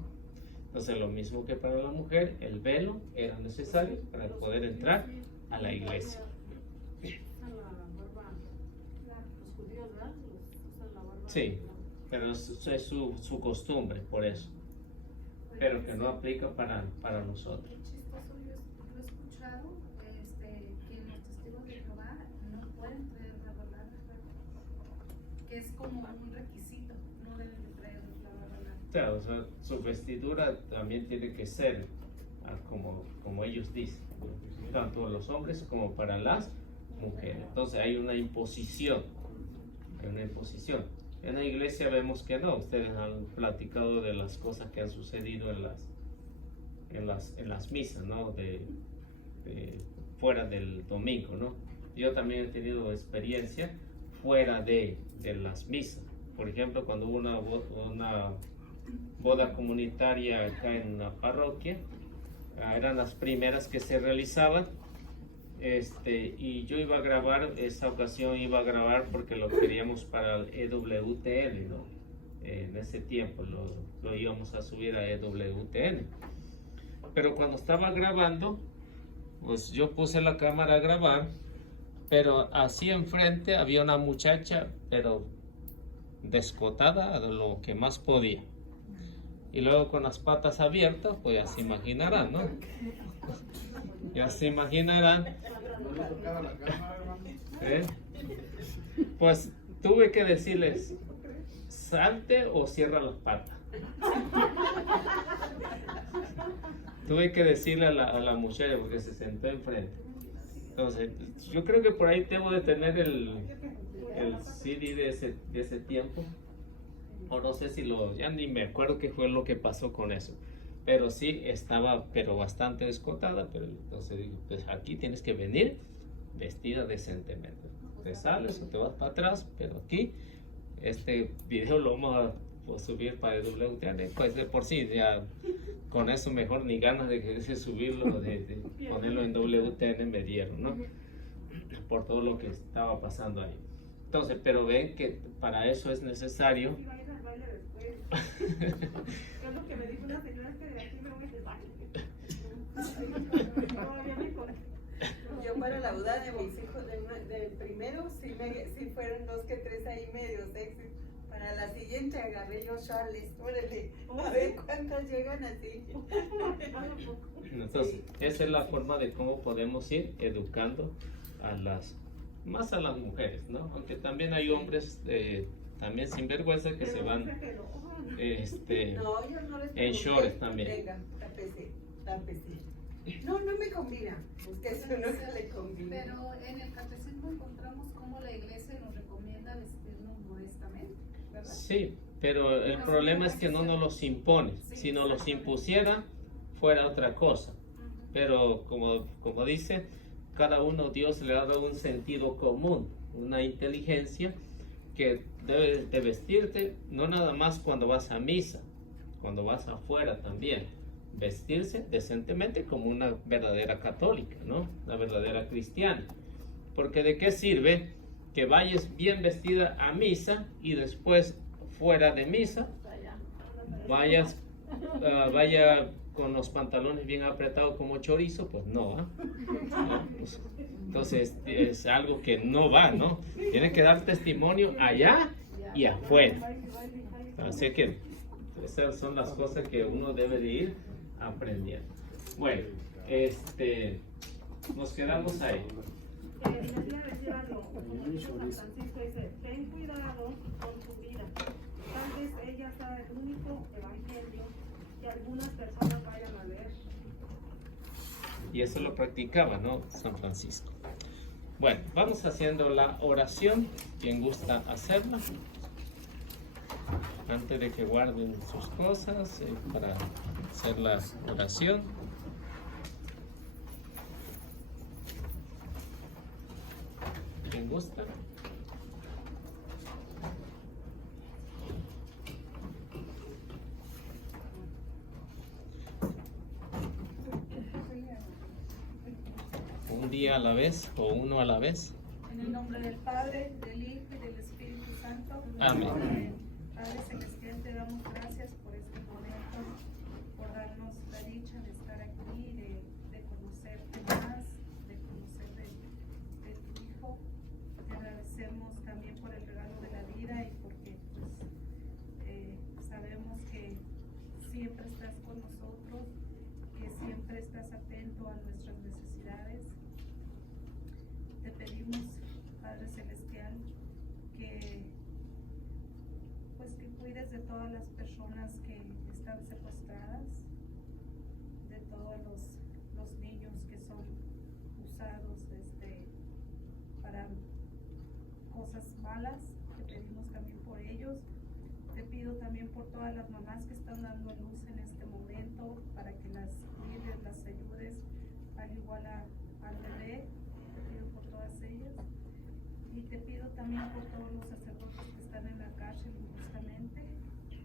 Entonces lo mismo que para la mujer, el velo era necesario para poder entrar a la iglesia. Sí, pero es su costumbre, por eso. Pero que no aplica para nosotros. Qué chistoso, yo he escuchado que los testigos de Jehová no pueden traer la barba larga, que es como un requisito, no deben de traer la barba larga. O sea, su vestidura también tiene que ser como ellos dicen, tanto los hombres como para las mujeres. Entonces hay una imposición. En la iglesia vemos que no. Ustedes han platicado de las cosas que han sucedido en las misas, ¿no? Fuera del domingo, ¿no? Yo también he tenido experiencia fuera de las misas. Por ejemplo, cuando hubo una boda comunitaria acá en una parroquia, eran las primeras que se realizaban. Y yo iba a grabar, esa ocasión iba a grabar porque lo queríamos para el EWTN, ¿no? En ese tiempo lo íbamos a subir a EWTN. Pero cuando estaba grabando, pues yo puse la cámara a grabar, pero así enfrente había una muchacha, pero descotada de lo que más podía. Y luego con las patas abiertas, pues ya se imaginarán, ¿no? Ya se imaginarán. Pues tuve que decirles, salte o cierra las patas. Tuve que decirle a la muchacha porque se sentó enfrente. Entonces, yo creo que por ahí debo de tener el CD de ese tiempo. O no sé si ya ni me acuerdo qué fue lo que pasó con eso. Pero sí estaba, pero bastante descotada. Pero entonces digo, pues aquí tienes que venir vestida decentemente. Te sales o te vas para atrás, pero aquí este video lo vamos a subir para el WTN. Pues de por sí ya con eso mejor ni ganas de subirlo, de ponerlo en WTN me dieron, ¿no? Por todo lo que estaba pasando ahí. Entonces, pero ven que para eso es necesario. Es lo que me dijo una señora, que de aquí me voy de baile. Yo para la boda de mis hijos del primero, sí fueron 2 que 3 ahí medio sexy. Para la siguiente agarré yo Charles, órale, a ver cuántas llegan así. Entonces, esa es la forma de cómo podemos ir educando más a las mujeres, ¿no? Aunque también hay hombres también sin vergüenza que se van en shorts también. Venga, tápese. No me combina, usted eso no se le combina. Pero en el catecismo encontramos cómo la iglesia nos recomienda vestirnos modestamente, ¿verdad? Sí, pero el problema es que no nos los impone. Si nos los impusiera, fuera otra cosa. Pero como dice, cada uno Dios le ha dado un sentido común, una inteligencia que debes de vestirte, no nada más cuando vas a misa, cuando vas afuera también. Vestirse decentemente como una verdadera católica, ¿no? Una verdadera cristiana. Porque ¿de qué sirve que vayas bien vestida a misa y después fuera de misa vaya con los pantalones bien apretados como chorizo? Pues no, ¿eh? ¿No? Pues, entonces es algo que no va, ¿no? Tiene que dar testimonio allá y afuera. Así que esas son las cosas que uno debe de ir aprendiendo. Bueno, nos quedamos ahí. Les voy a decir algo, como dice San Francisco, dice, ten cuidado con tu vida. Tal vez ella sea el único evangelio que algunas personas vayan a leer. Y eso lo practicaba, ¿no? San Francisco. Bueno, vamos haciendo la oración. Quien gusta hacerla. Antes de que guarden sus cosas para hacer la oración. ¿Quién gusta? María a la vez o uno a la vez. En el nombre del Padre, del Hijo y del Espíritu Santo. Amén. Padre Celestial, te damos gracias por este momento, por darnos la dicha de estar aquí, de conocerte más, de conocer de tu Hijo. Te agradecemos también por el regalo de la vida y porque pues, sabemos que siempre estás con nosotros, que siempre estás atento a nuestras necesidades. Te pedimos, Padre Celestial, que cuides de todas las personas que están secuestradas, de todos los niños que son usados para cosas malas. Te pedimos también por ellos. Te pido también por todas las mamás que están dando a luz en este momento, para que las cuides, las ayudes, al igual al bebé. Te pido por todas ellas. Y te pido también por todos los sacerdotes que están en la cárcel injustamente,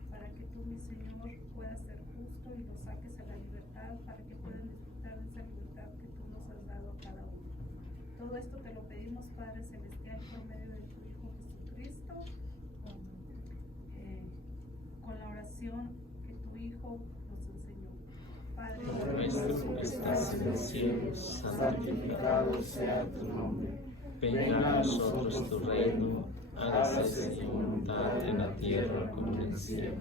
para que tú, mi Señor, puedas ser justo y los saques a la libertad, para que puedan disfrutar de esa libertad que tú nos has dado a cada uno. Todo esto te lo pedimos, Padre Celestial, por medio de tu Hijo Jesucristo, con la oración que tu Hijo nos enseñó. Padre Nuestro que estás en el cielo, santificado sea tu nombre. Venga a nosotros tu reino, hágase tu voluntad en la tierra como en el cielo.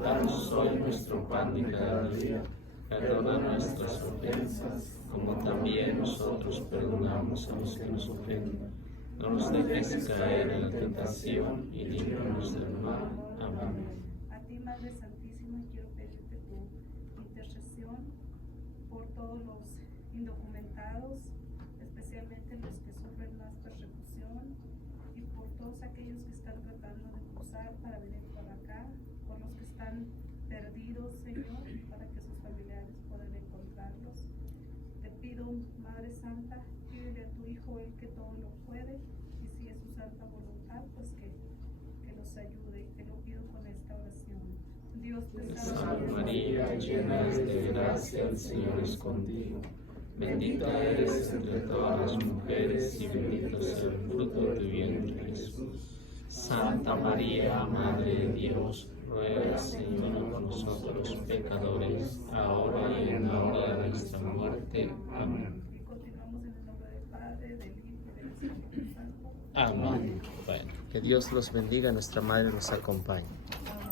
Danos hoy nuestro pan de cada día, perdona nuestras ofensas, como también nosotros perdonamos a los que nos ofenden. No nos dejes caer en la tentación y líbranos del mal. Amén. A ti, Madre Santísima, quiero pedirte tu intercesión por todos los indocumentados, especialmente los que sufren más persecución, y por todos aquellos que están tratando de cruzar para venir por acá, por los que están perdidos, Señor, para que sus familiares puedan encontrarlos. Te pido, Madre Santa, pídele a tu Hijo, Él que todo lo puede, y si es su santa voluntad, pues que nos ayude. Te lo pido con esta oración. Dios te salve María, llena eres de gracia, el Señor es contigo. Bendita eres entre todas las mujeres y bendito es el fruto de tu vientre, Jesús. Santa María, Madre de Dios, ruega, Señora, por nosotros los pecadores, ahora y en la hora de nuestra muerte. Amén. Y continuamos en el nombre del Padre, del Hijo y del Espíritu Santo. Amén. Bueno, que Dios los bendiga, nuestra Madre los acompañe. Amén.